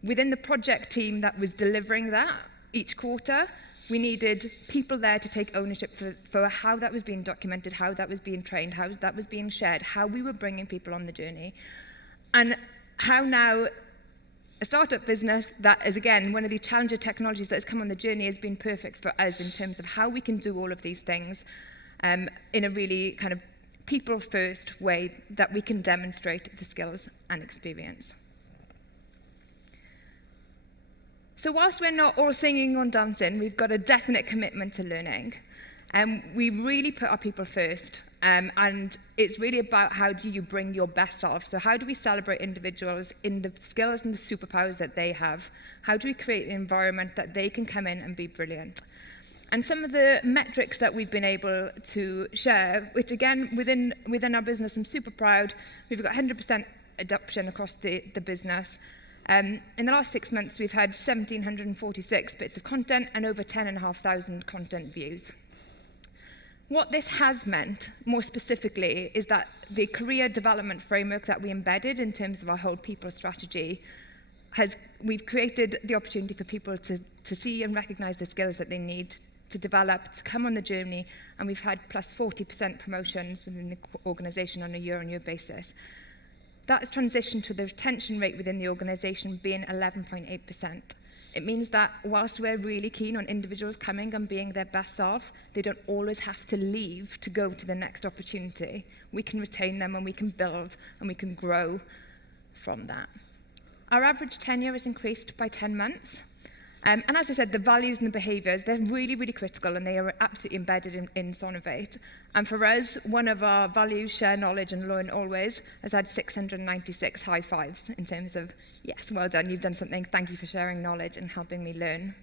within the project team that was delivering that each quarter, we needed people there to take ownership for how that was being documented, how that was being trained, how that was being shared, how we were bringing people on the journey. And how now a startup business that is, again, one of the challenger technologies that has come on the journey has been perfect for us in terms of how we can do all of these things in a really kind of people-first way that we can demonstrate the skills and experience. So whilst we're not all singing or dancing, we've got a definite commitment to learning. We really put our people first, and it's really about how do you bring your best self. So how do we celebrate individuals in the skills and the superpowers that they have? How do we create an environment that they can come in and be brilliant? And some of the metrics that we've been able to share, which again, within our business, I'm super proud. We've got 100% adoption across the business. In the last 6 months, we've had 1,746 bits of content and over 10,500 content views. What this has meant, more specifically, is that the career development framework that we embedded in terms of our whole people strategy, we've created the opportunity for people to see and recognize the skills that they need to develop, to come on the journey, and we've had plus 40% promotions within the organization on a year-on-year basis. That has transitioned to the retention rate within the organization being 11.8%. It means that whilst we're really keen on individuals coming and being their best self, they don't always have to leave to go to the next opportunity. We can retain them and we can build and we can grow from that. Our average tenure has increased by 10 months. And as I said, the values and the behaviours, they're really, really critical, and they are absolutely embedded in Sonovate. And for us, one of our values, share knowledge and learn always, has had 696 high fives in terms of, yes, well done, you've done something, thank you for sharing knowledge and helping me learn.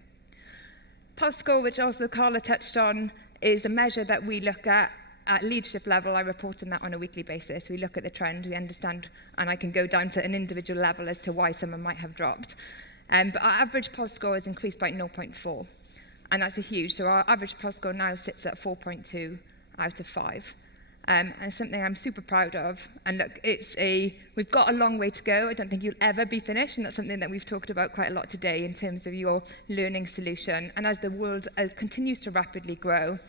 POS score, which also Carla touched on, is a measure that we look at leadership level. I report on that on a weekly basis. We look at the trend, we understand, and I can go down to an individual level as to why someone might have dropped. But our average POS score has increased by 0.4, and that's a huge. So our average POS score now sits at 4.2 out of 5. And it's something I'm super proud of. And look, we've got a long way to go. I don't think you'll ever be finished, and that's something that we've talked about quite a lot today in terms of your learning solution. And as the world continues to rapidly grow,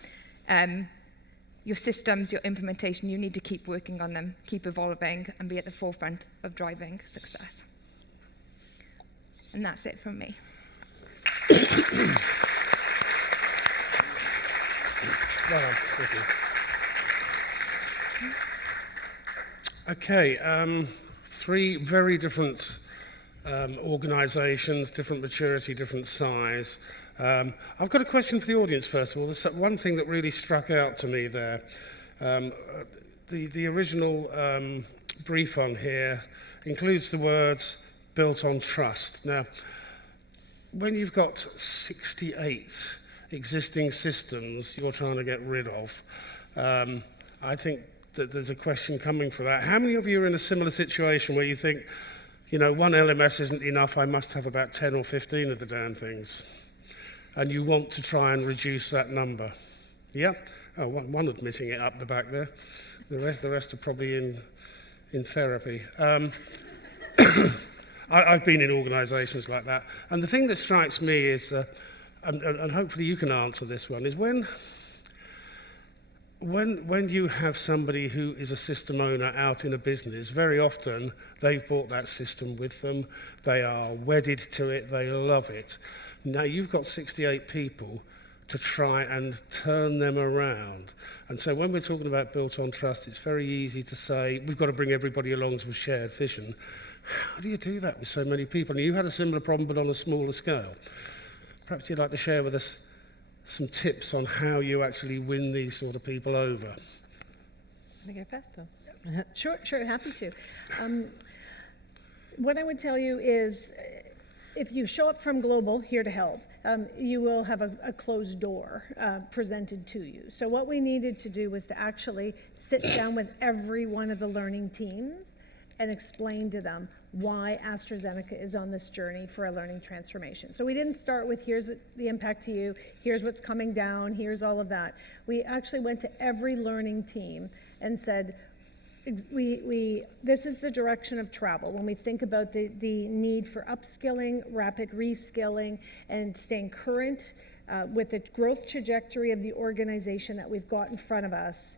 your systems, your implementation, you need to keep working on them, keep evolving, and be at the forefront of driving success. And that's it from me. Well done. Thank you. Okay, 3 very different organisations, different maturity, different size. I've got a question for the audience, first of all. There's one thing that really struck out to me there. The original brief on here includes the words built on trust. Now, when you've got 68 existing systems you're trying to get rid of, I think that there's a question coming for that. How many of you are in a similar situation where you think, you know, one LMS isn't enough, I must have about 10 or 15 of the damn things, and you want to try and reduce that number? Yeah? Oh, one admitting it up the back there. The rest are probably in therapy. I've been in organisations like that. And the thing that strikes me is, and hopefully you can answer this one, is when you have somebody who is a system owner out in a business, very often they've brought that system with them, they are wedded to it, they love it. Now you've got 68 people to try and turn them around. And so when we're talking about built on trust, it's very easy to say, we've got to bring everybody along to a shared vision. How do you do that with so many people? And you had a similar problem, but on a smaller scale. Perhaps you'd like to share with us some tips on how you actually win these sort of people over. Want to go first, or? Sure, happy to. What I would tell you is, if you show up from Global here to help, you will have a closed door presented to you. So what we needed to do was to actually sit down with every one of the learning teams and explain to them why AstraZeneca is on this journey for a learning transformation. So we didn't start with, here's the impact to you, here's what's coming down, here's all of that. We actually went to every learning team and said, this is the direction of travel. When we think about the need for upskilling, rapid reskilling, and staying current with the growth trajectory of the organization that we've got in front of us,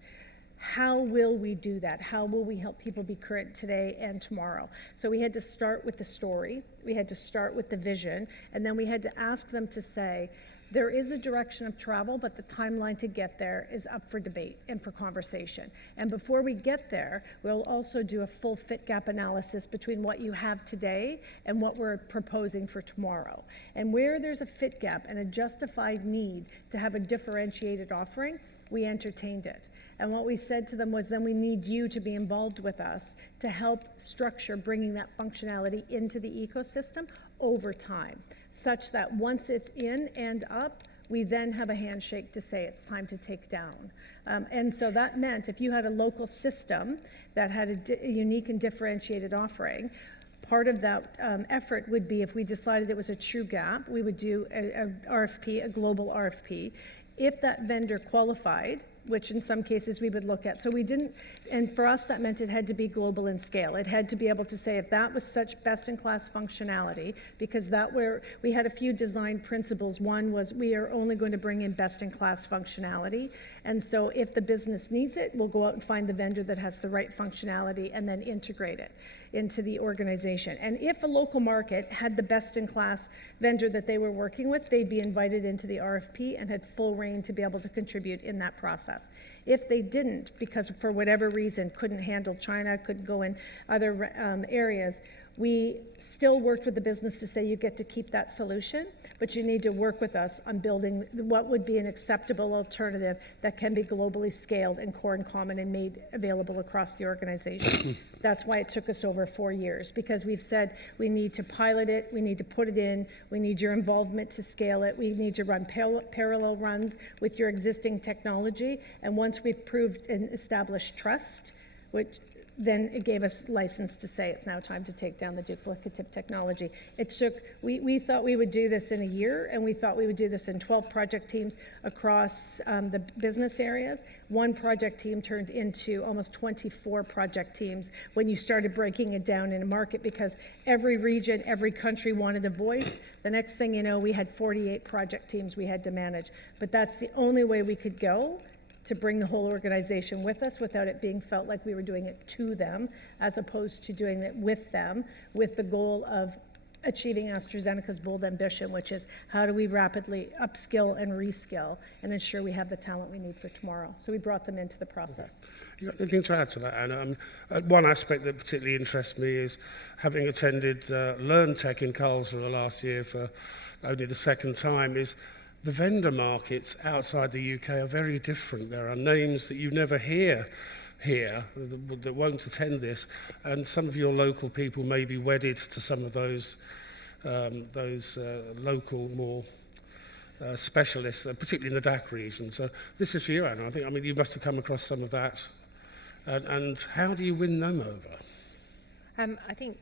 how will we do that? How will we help people be current today and tomorrow? So we had to start with the story, we had to start with the vision, and then we had to ask them to say, there is a direction of travel, but the timeline to get there is up for debate and for conversation. And before we get there, we'll also do a full fit gap analysis between what you have today and what we're proposing for tomorrow. And where there's a fit gap and a justified need to have a differentiated offering, we entertained it. And what we said to them was, then we need you to be involved with us to help structure bringing that functionality into the ecosystem over time, such that once it's in and up, we then have a handshake to say it's time to take down. And so that meant if you had a local system that had a unique and differentiated offering, part of that effort would be, if we decided it was a true gap, we would do a RFP, a global RFP. If that vendor qualified, which in some cases we would look at. So we didn't, and for us that meant it had to be global in scale. It had to be able to say if that was such best-in-class functionality, because we had a few design principles. One was we are only going to bring in best-in-class functionality, and so if the business needs it, we'll go out and find the vendor that has the right functionality and then integrate it into the organization. And if a local market had the best-in-class vendor that they were working with, they'd be invited into the RFP and had full reign to be able to contribute in that process. If they didn't, because for whatever reason couldn't handle China, couldn't go in other areas, We still worked with the business to say you get to keep that solution, but you need to work with us on building what would be an acceptable alternative that can be globally scaled and core and common and made available across the organization. That's why it took us over 4 years, because we've said we need to pilot it, we need to put it in, we need your involvement to scale it, we need to run parallel runs with your existing technology, and once we've proved and established trust, which then it gave us license to say it's now time to take down the duplicative technology. It took, we thought we would do this in a year, and we thought we would do this in 12 project teams across the business areas. One project team turned into almost 24 project teams when you started breaking it down in a market, because every region, every country wanted a voice. The next thing you know, we had 48 project teams we had to manage. But that's the only way we could go to bring the whole organization with us without it being felt like we were doing it to them, as opposed to doing it with them, with the goal of achieving AstraZeneca's bold ambition, which is how do we rapidly upskill and reskill and ensure we have the talent we need for tomorrow. So we brought them into the process. You got anything to add to that, Anna? One aspect that particularly interests me is having attended LearnTech in Karlsruhe last year for only the second time, is the vendor markets outside the UK are very different. There are names that you never hear here that won't attend this, and some of your local people may be wedded to some of those local, more specialists, particularly in the DACH region. So this is for you, Anna. I mean, you must have come across some of that. And how do you win them over? I think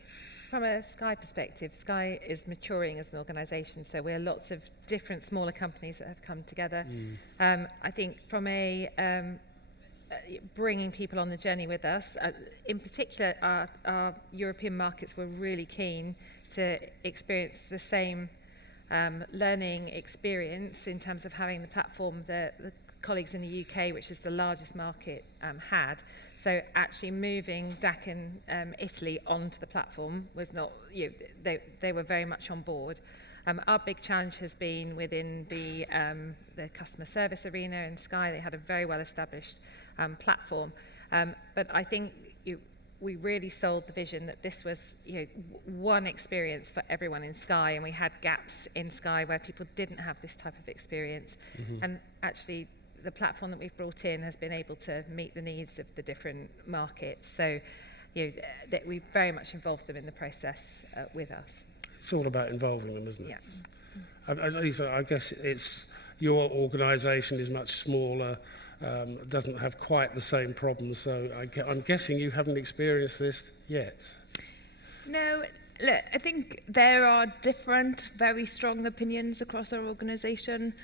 from a Sky perspective, Sky is maturing as an organisation, so we're lots of different smaller companies that have come together. I think from a bringing people on the journey with us, in particular our European markets were really keen to experience the same learning experience in terms of having the platform that the colleagues in the UK, which is the largest market, had. So actually moving DAC and Italy onto the platform was not, they were very much on board. Our big challenge has been within the customer service arena in Sky. They had a very well established platform. But I think we really sold the vision that this was one experience for everyone in Sky, and we had gaps in Sky where people didn't have this type of experience. And actually the platform that we've brought in has been able to meet the needs of the different markets. So that we very much involved them in the process with us. It's all about involving them, isn't it? Yeah. And Lisa, I guess it's your organisation is much smaller, doesn't have quite the same problems, so I'm guessing you haven't experienced this yet. No, look, I think there are different, very strong opinions across our organisation.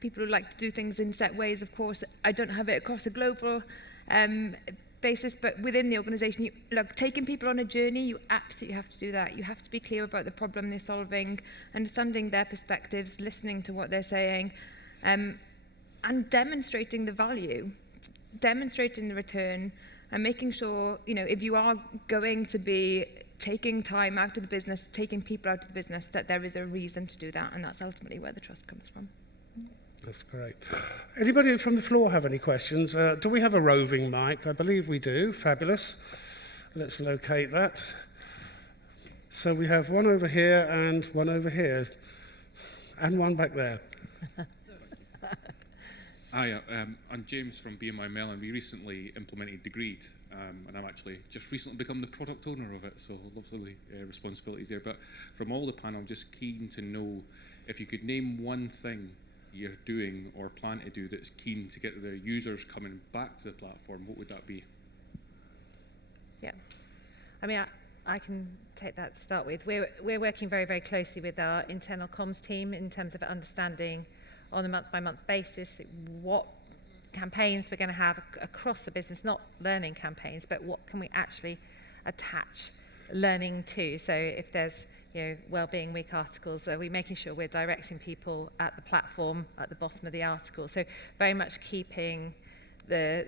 People who like to do things in set ways, of course. I don't have it across a global basis, but within the organisation, look, taking people on a journey, you absolutely have to do that. You have to be clear about the problem they're solving, understanding their perspectives, listening to what they're saying, and demonstrating the value, demonstrating the return, and making sure, if you are going to be taking time out of the business, taking people out of the business, that there is a reason to do that, and that's ultimately where the trust comes from. That's great. Anybody from the floor have any questions? Do we have a roving mic? I believe we do. Fabulous. Let's locate that. So we have one over here and one over here, and one back there. Hi, I'm James from BMI Mellon. We recently implemented Degreed, and I'm actually just recently become the product owner of it, so lovely responsibilities there. But from all the panel, I'm just keen to know if you could name one thing you're doing or plan to do that's keen to get the users coming back to the platform. What would that be? Yeah, I mean, I can take that to start with. We're working very, very closely with our internal comms team in terms of understanding on a month-by-month basis what campaigns we're going to have across the business, not learning campaigns, but what can we actually attach learning to. So if there's well-being week articles, are we making sure we're directing people at the platform at the bottom of the article? So very much keeping the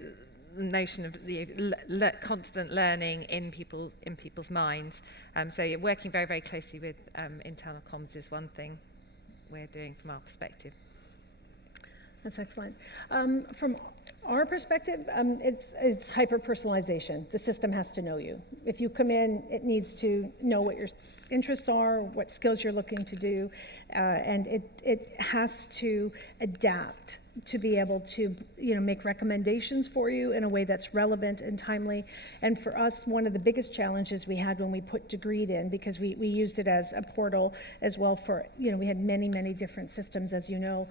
notion of the constant learning in people's minds. So you're working very, very closely with internal comms is one thing we're doing from our perspective. That's excellent. From Our perspective, it's hyper-personalization. The system has to know you. If you come in, it needs to know what your interests are, what skills you're looking to do, and it has to adapt to be able to, make recommendations for you in a way that's relevant and timely. And for us, one of the biggest challenges we had when we put Degreed in, because we used it as a portal as well for, we had many, many different systems, as you know.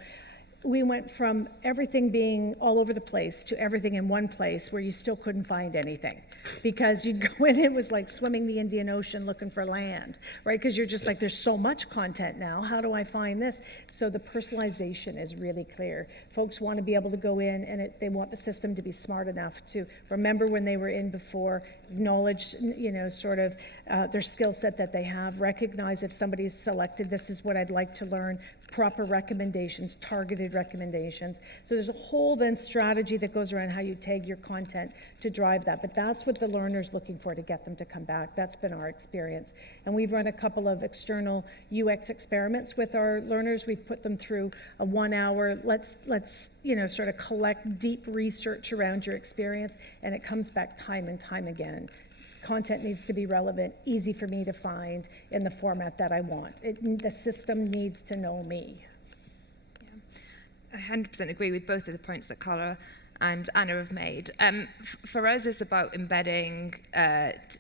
We went from everything being all over the place to everything in one place where you still couldn't find anything, because you'd go in, it was like swimming the Indian Ocean looking for land, right? Because you're just like, there's so much content now, how do I find this? So the personalization is really clear. Folks want to be able to go in, and they want the system to be smart enough to remember when they were in before, acknowledge, sort of their skill set that they have, recognize if somebody's selected, this is what I'd like to learn, proper recommendations, targeted recommendations. So there's a whole then strategy that goes around how you tag your content to drive that. But that's what the learner's looking for to get them to come back. That's been our experience. And we've run a couple of external UX experiments with our learners. We've put them through a 1 hour, let's sort of collect deep research around your experience, and it comes back time and time again. Content needs to be relevant, easy for me to find in the format that I want. The system needs to know me. I 100% agree with both of the points that Carla and Anna have made. For us, it's about embedding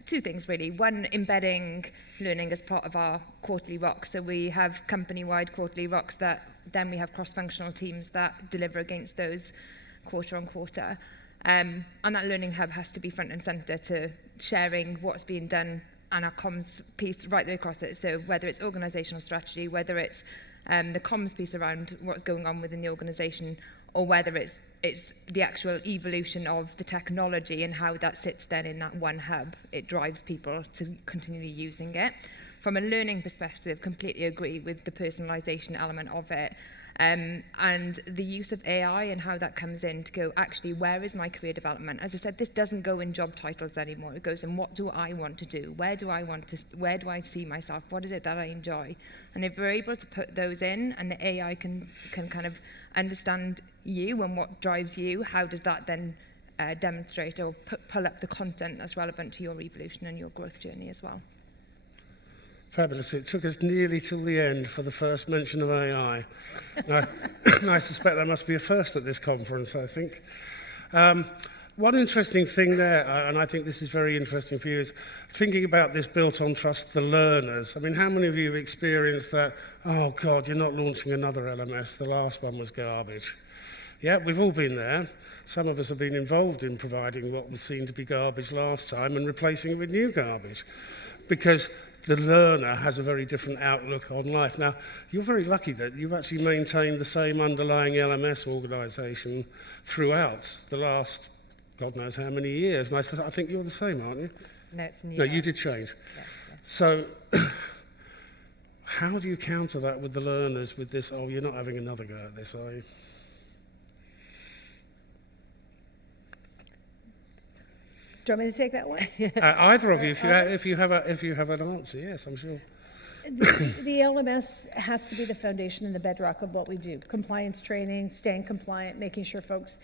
two things, really. One, embedding learning as part of our quarterly rocks. So we have company-wide quarterly rocks that then we have cross-functional teams that deliver against those quarter on quarter. And that learning hub has to be front and centre to sharing what's being done and our comms piece right the way across it. So whether it's organisational strategy, whether it's the comms piece around what's going on within the organisation, or whether it's the actual evolution of the technology and how that sits then in that one hub, it drives people to continue using it. From a learning perspective, completely agree with the personalisation element of it. And the use of AI and how that comes in to go, actually, where is my career development? As I said, this doesn't go in job titles anymore. It goes in, what do I want to do? Where do I see myself? What is it that I enjoy? And if we're able to put those in, and the AI can kind of understand you and what drives you, how does that then demonstrate or pull up the content that's relevant to your evolution and your growth journey as well? Fabulous. It took us nearly till the end for the first mention of AI. I suspect that must be a first at this conference, I think. One interesting thing there, and I think this is very interesting for you, is thinking about this built on trust, the learners. I mean, how many of you have experienced that, oh God, you're not launching another LMS, the last one was garbage? Yeah, we've all been there. Some of us have been involved in providing what was seen to be garbage last time and replacing it with new garbage, because the learner has a very different outlook on life. Now, you're very lucky that you've actually maintained the same underlying LMS organisation throughout the last, God knows how many years. And I think you're the same, aren't you? No, it's new. No, you did change. Yeah. So how do you counter that with the learners with this, oh, you're not having another go at this, are you? Do you want me to take that one? Either of you, if you have an answer, yes, I'm sure. The LMS has to be the foundation and the bedrock of what we do. Compliance training, staying compliant, making sure folks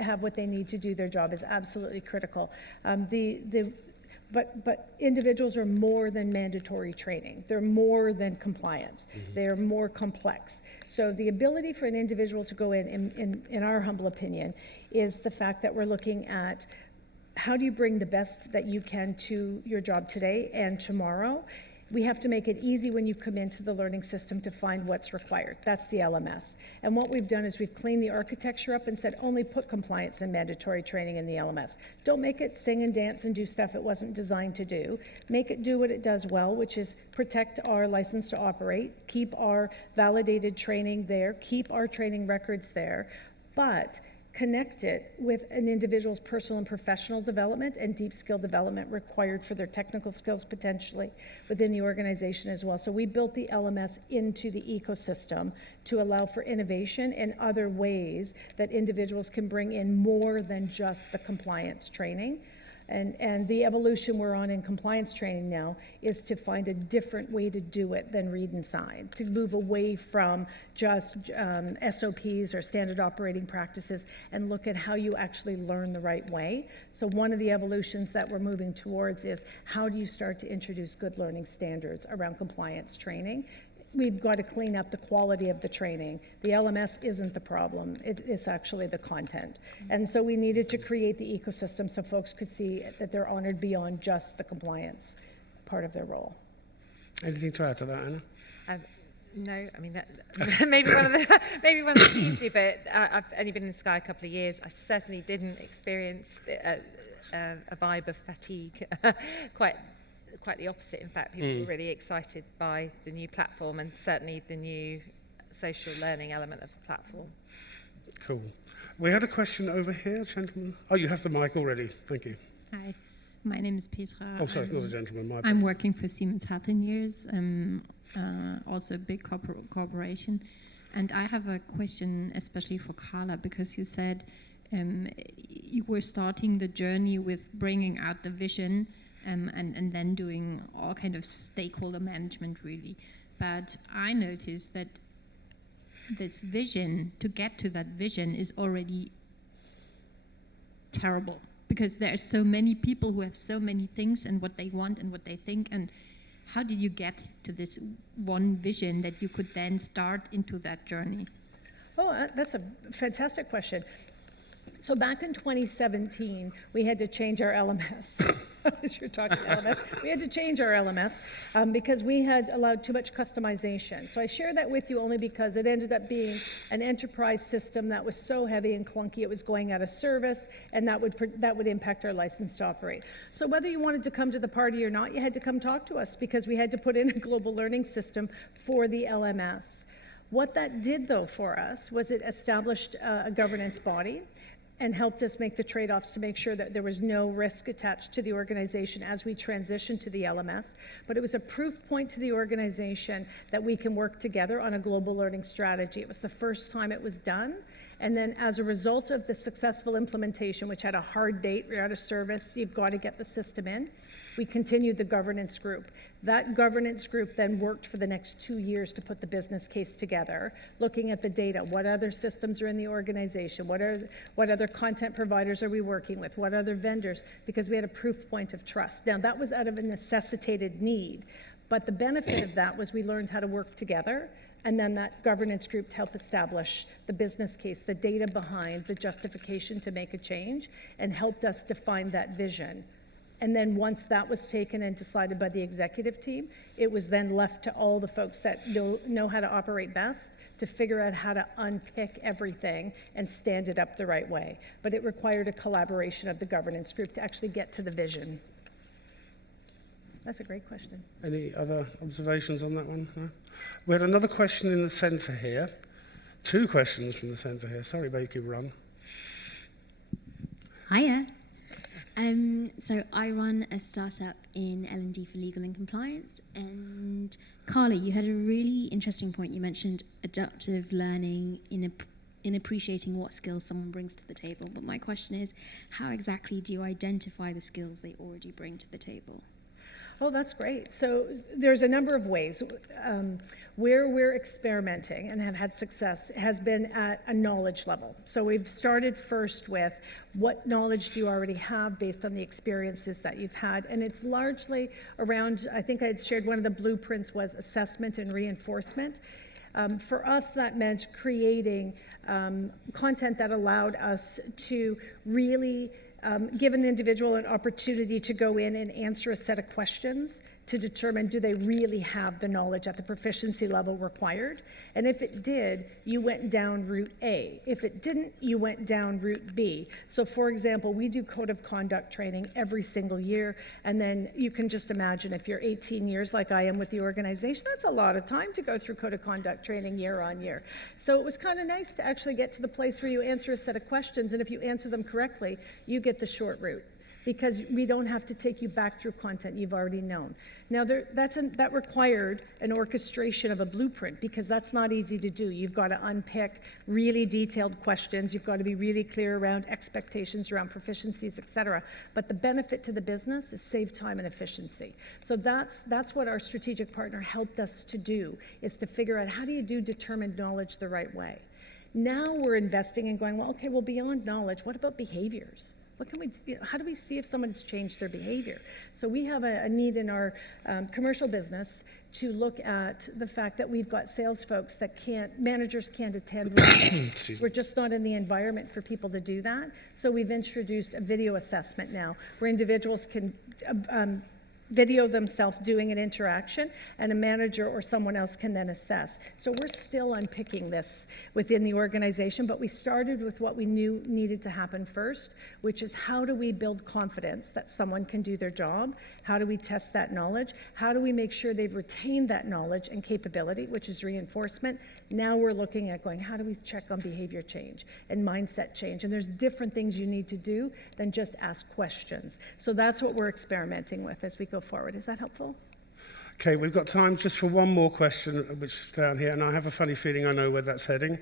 have what they need to do their job is absolutely critical. But individuals are more than mandatory training. They're more than compliance. Mm-hmm. They're more complex. So the ability for an individual to go in our humble opinion, is the fact that we're looking at how do you bring the best that you can to your job today and tomorrow. We have to make it easy when you come into the learning system to find what's required. That's the LMS. And what we've done is we've cleaned the architecture up and said only put compliance and mandatory training in the LMS. Don't make it sing and dance and do stuff it wasn't designed to do. Make it do what it does well, which is protect our license to operate, keep our validated training there, keep our training records there, but connect it with an individual's personal and professional development and deep skill development required for their technical skills potentially within the organization as well. So we built the LMS into the ecosystem to allow for innovation and other ways that individuals can bring in more than just the compliance training. And the evolution we're on in compliance training now is to find a different way to do it than read and sign, to move away from just SOPs or standard operating practices and look at how you actually learn the right way. So one of the evolutions that we're moving towards is how do you start to introduce good learning standards around compliance training? We've got to clean up the quality of the training. The LMS isn't the problem, it's actually the content. And so we needed to create the ecosystem so folks could see that they're honored beyond just the compliance part of their role. Anything to add to that, Anna? No, I mean, that, maybe one of the teams do, but I've only been in Sky a couple of years. I certainly didn't experience a vibe of fatigue. Quite the opposite. In fact, people were really excited by the new platform and certainly the new social learning element of the platform. Cool. We had a question over here, gentlemen. Oh, you have the mic already. Thank you. Hi, my name is Petra. Oh, sorry, it's not a gentleman. My I'm working for Siemens Healthineers, also a big corporation. And I have a question especially for Carla, because you said you were starting the journey with bringing out the vision and then doing all kind of stakeholder management, really. But I noticed that this vision, to get to that vision, is already terrible, because there are so many people who have so many things and what they want and what they think. And how did you get to this one vision that you could then start into that journey? Oh, that's a fantastic question. So back in 2017, we had to change our LMS. As you're talking LMS, we had to change our LMS because we had allowed too much customization. So I share that with you only because it ended up being an enterprise system that was so heavy and clunky it was going out of service, and that would impact our license to operate. So whether you wanted to come to the party or not, you had to come talk to us because we had to put in a global learning system for the LMS. What that did, though, for us was it established a governance body and helped us make the trade-offs to make sure that there was no risk attached to the organization as we transitioned to the LMS. But it was a proof point to the organization that we can work together on a global learning strategy. It was the first time it was done. And then as a result of the successful implementation, which had a hard date, we're out of service, you've got to get the system in, we continued the governance group. That governance group then worked for the next 2 years to put the business case together, looking at the data. What other systems are in the organization? What other content providers are we working with? What other vendors? Because we had a proof point of trust. Now, that was out of a necessitated need, but the benefit of that was we learned how to work together. And then that governance group to help establish the business case, the data behind the justification to make a change, and helped us define that vision. And then once that was taken and decided by the executive team, it was then left to all the folks that know how to operate best to figure out how to unpick everything and stand it up the right way. But it required a collaboration of the governance group to actually get to the vision. That's a great question. Any other observations on that one? No? We had another question in the centre here. 2 questions from the centre here. Sorry, Becky, run. Hiya. So I run a startup in L&D for legal and compliance. And Carla, you had a really interesting point. You mentioned adaptive learning in appreciating what skills someone brings to the table. But my question is, how exactly do you identify the skills they already bring to the table? Oh, that's great. So there's a number of ways. Where we're experimenting and have had success has been at a knowledge level. So we've started first with what knowledge do you already have based on the experiences that you've had. And it's largely around, I think I had shared one of the blueprints was assessment and reinforcement. For us, that meant creating content that allowed us to really give an individual an opportunity to go in and answer a set of questions to determine do they really have the knowledge at the proficiency level required. And if it did, you went down route A. If it didn't, you went down route B. So for example, we do code of conduct training every single year, and then you can just imagine if you're 18 years like I am with the organization, that's a lot of time to go through code of conduct training year on year. So it was kind of nice to actually get to the place where you answer a set of questions, and if you answer them correctly, you get the short route. because we don't have to take you back through content you've already known. Now, that required an orchestration of a blueprint, because that's not easy to do. You've got to unpick really detailed questions. You've got to be really clear around expectations, around proficiencies, et cetera. But the benefit to the business is save time and efficiency. So that's what our strategic partner helped us to do, is to figure out, how do you do determined knowledge the right way? Now we're investing in going, well, okay, well, beyond knowledge, what about behaviors? What can we, how do we see if someone's changed their behavior? So we have a need in our commercial business to look at the fact that we've got sales folks that managers can't attend. We're just not in the environment for people to do that. So we've introduced a video assessment now, where individuals can video themselves doing an interaction, and a manager or someone else can then assess. So we're still unpicking this within the organization, but we started with what we knew needed to happen first, which is, how do we build confidence that someone can do their job? How do we test that knowledge? How do we make sure they've retained that knowledge and capability, which is reinforcement? Now we're looking at going, how do we check on behavior change and mindset change? And there's different things you need to do than just ask questions. So that's what we're experimenting with as we go forward. Is that helpful? Okay, we've got time just for one more question, which is down here, and I have a funny feeling I know where that's heading.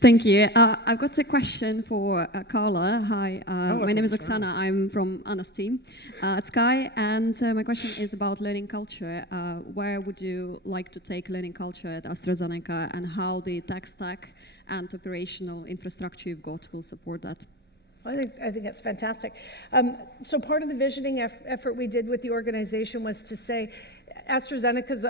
Thank you. I've got a question for Carla. Hi, my name is Oksana. I'm from Anna's team at Sky, and my question is about learning culture. Where would you like to take learning culture at AstraZeneca, and how the tech stack and operational infrastructure you've got will support that? I think that's fantastic. So part of the visioning effort we did with the organization was to say, AstraZeneca's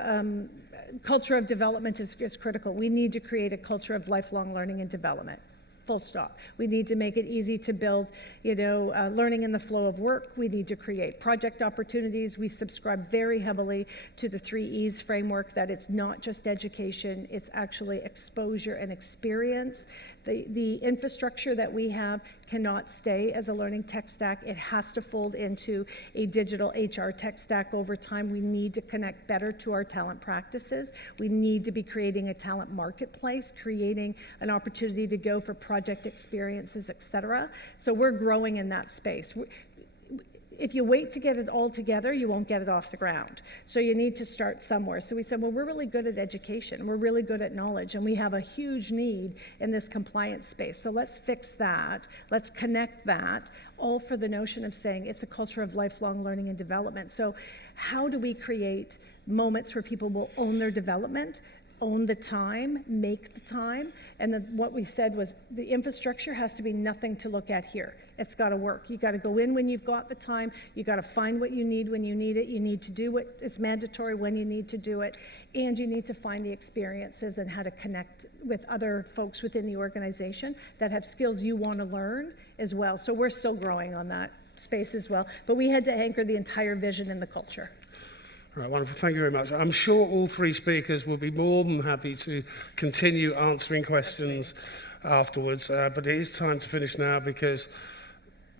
culture of development is critical. We need to create a culture of lifelong learning and development. Full stop. We need to make it easy to build, learning in the flow of work. We need to create project opportunities. We subscribe very heavily to the 3 E's framework, that it's not just education, it's actually exposure and experience. The infrastructure that we have cannot stay as a learning tech stack. It has to fold into a digital HR tech stack over time. We need to connect better to our talent practices. We need to be creating a talent marketplace, creating an opportunity to go for project experiences, et cetera. So we're growing in that space. If you wait to get it all together, you won't get it off the ground. So you need to start somewhere. So we said, well, we're really good at education. We're really good at knowledge. And we have a huge need in this compliance space. So let's fix that. Let's connect that, all for the notion of saying it's a culture of lifelong learning and development. So how do we create moments where people will own their development, own the time, make the time? And then what we said was, the infrastructure has to be nothing to look at here. It's got to work. You got to go in when you've got the time. You got to find what you need when you need it. You need to do what it's mandatory when you need to do it. And you need to find the experiences and how to connect with other folks within the organization that have skills you want to learn as well. So we're still growing on that space as well. But we had to anchor the entire vision in the culture. All right, wonderful. Thank you very much. I'm sure all 3 speakers will be more than happy to continue answering questions afterwards, but it is time to finish now, because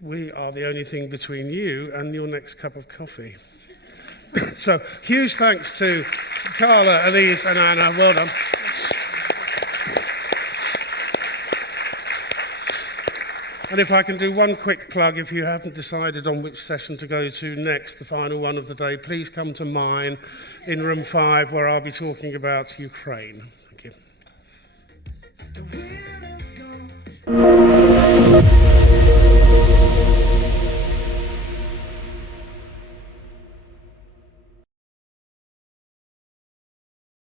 we are the only thing between you and your next cup of coffee. So huge thanks to Carla, Elise and Anna. Well done. And if I can do one quick plug, if you haven't decided on which session to go to next, the final one of the day, please come to mine in room 5, where I'll be talking about Ukraine. Thank you.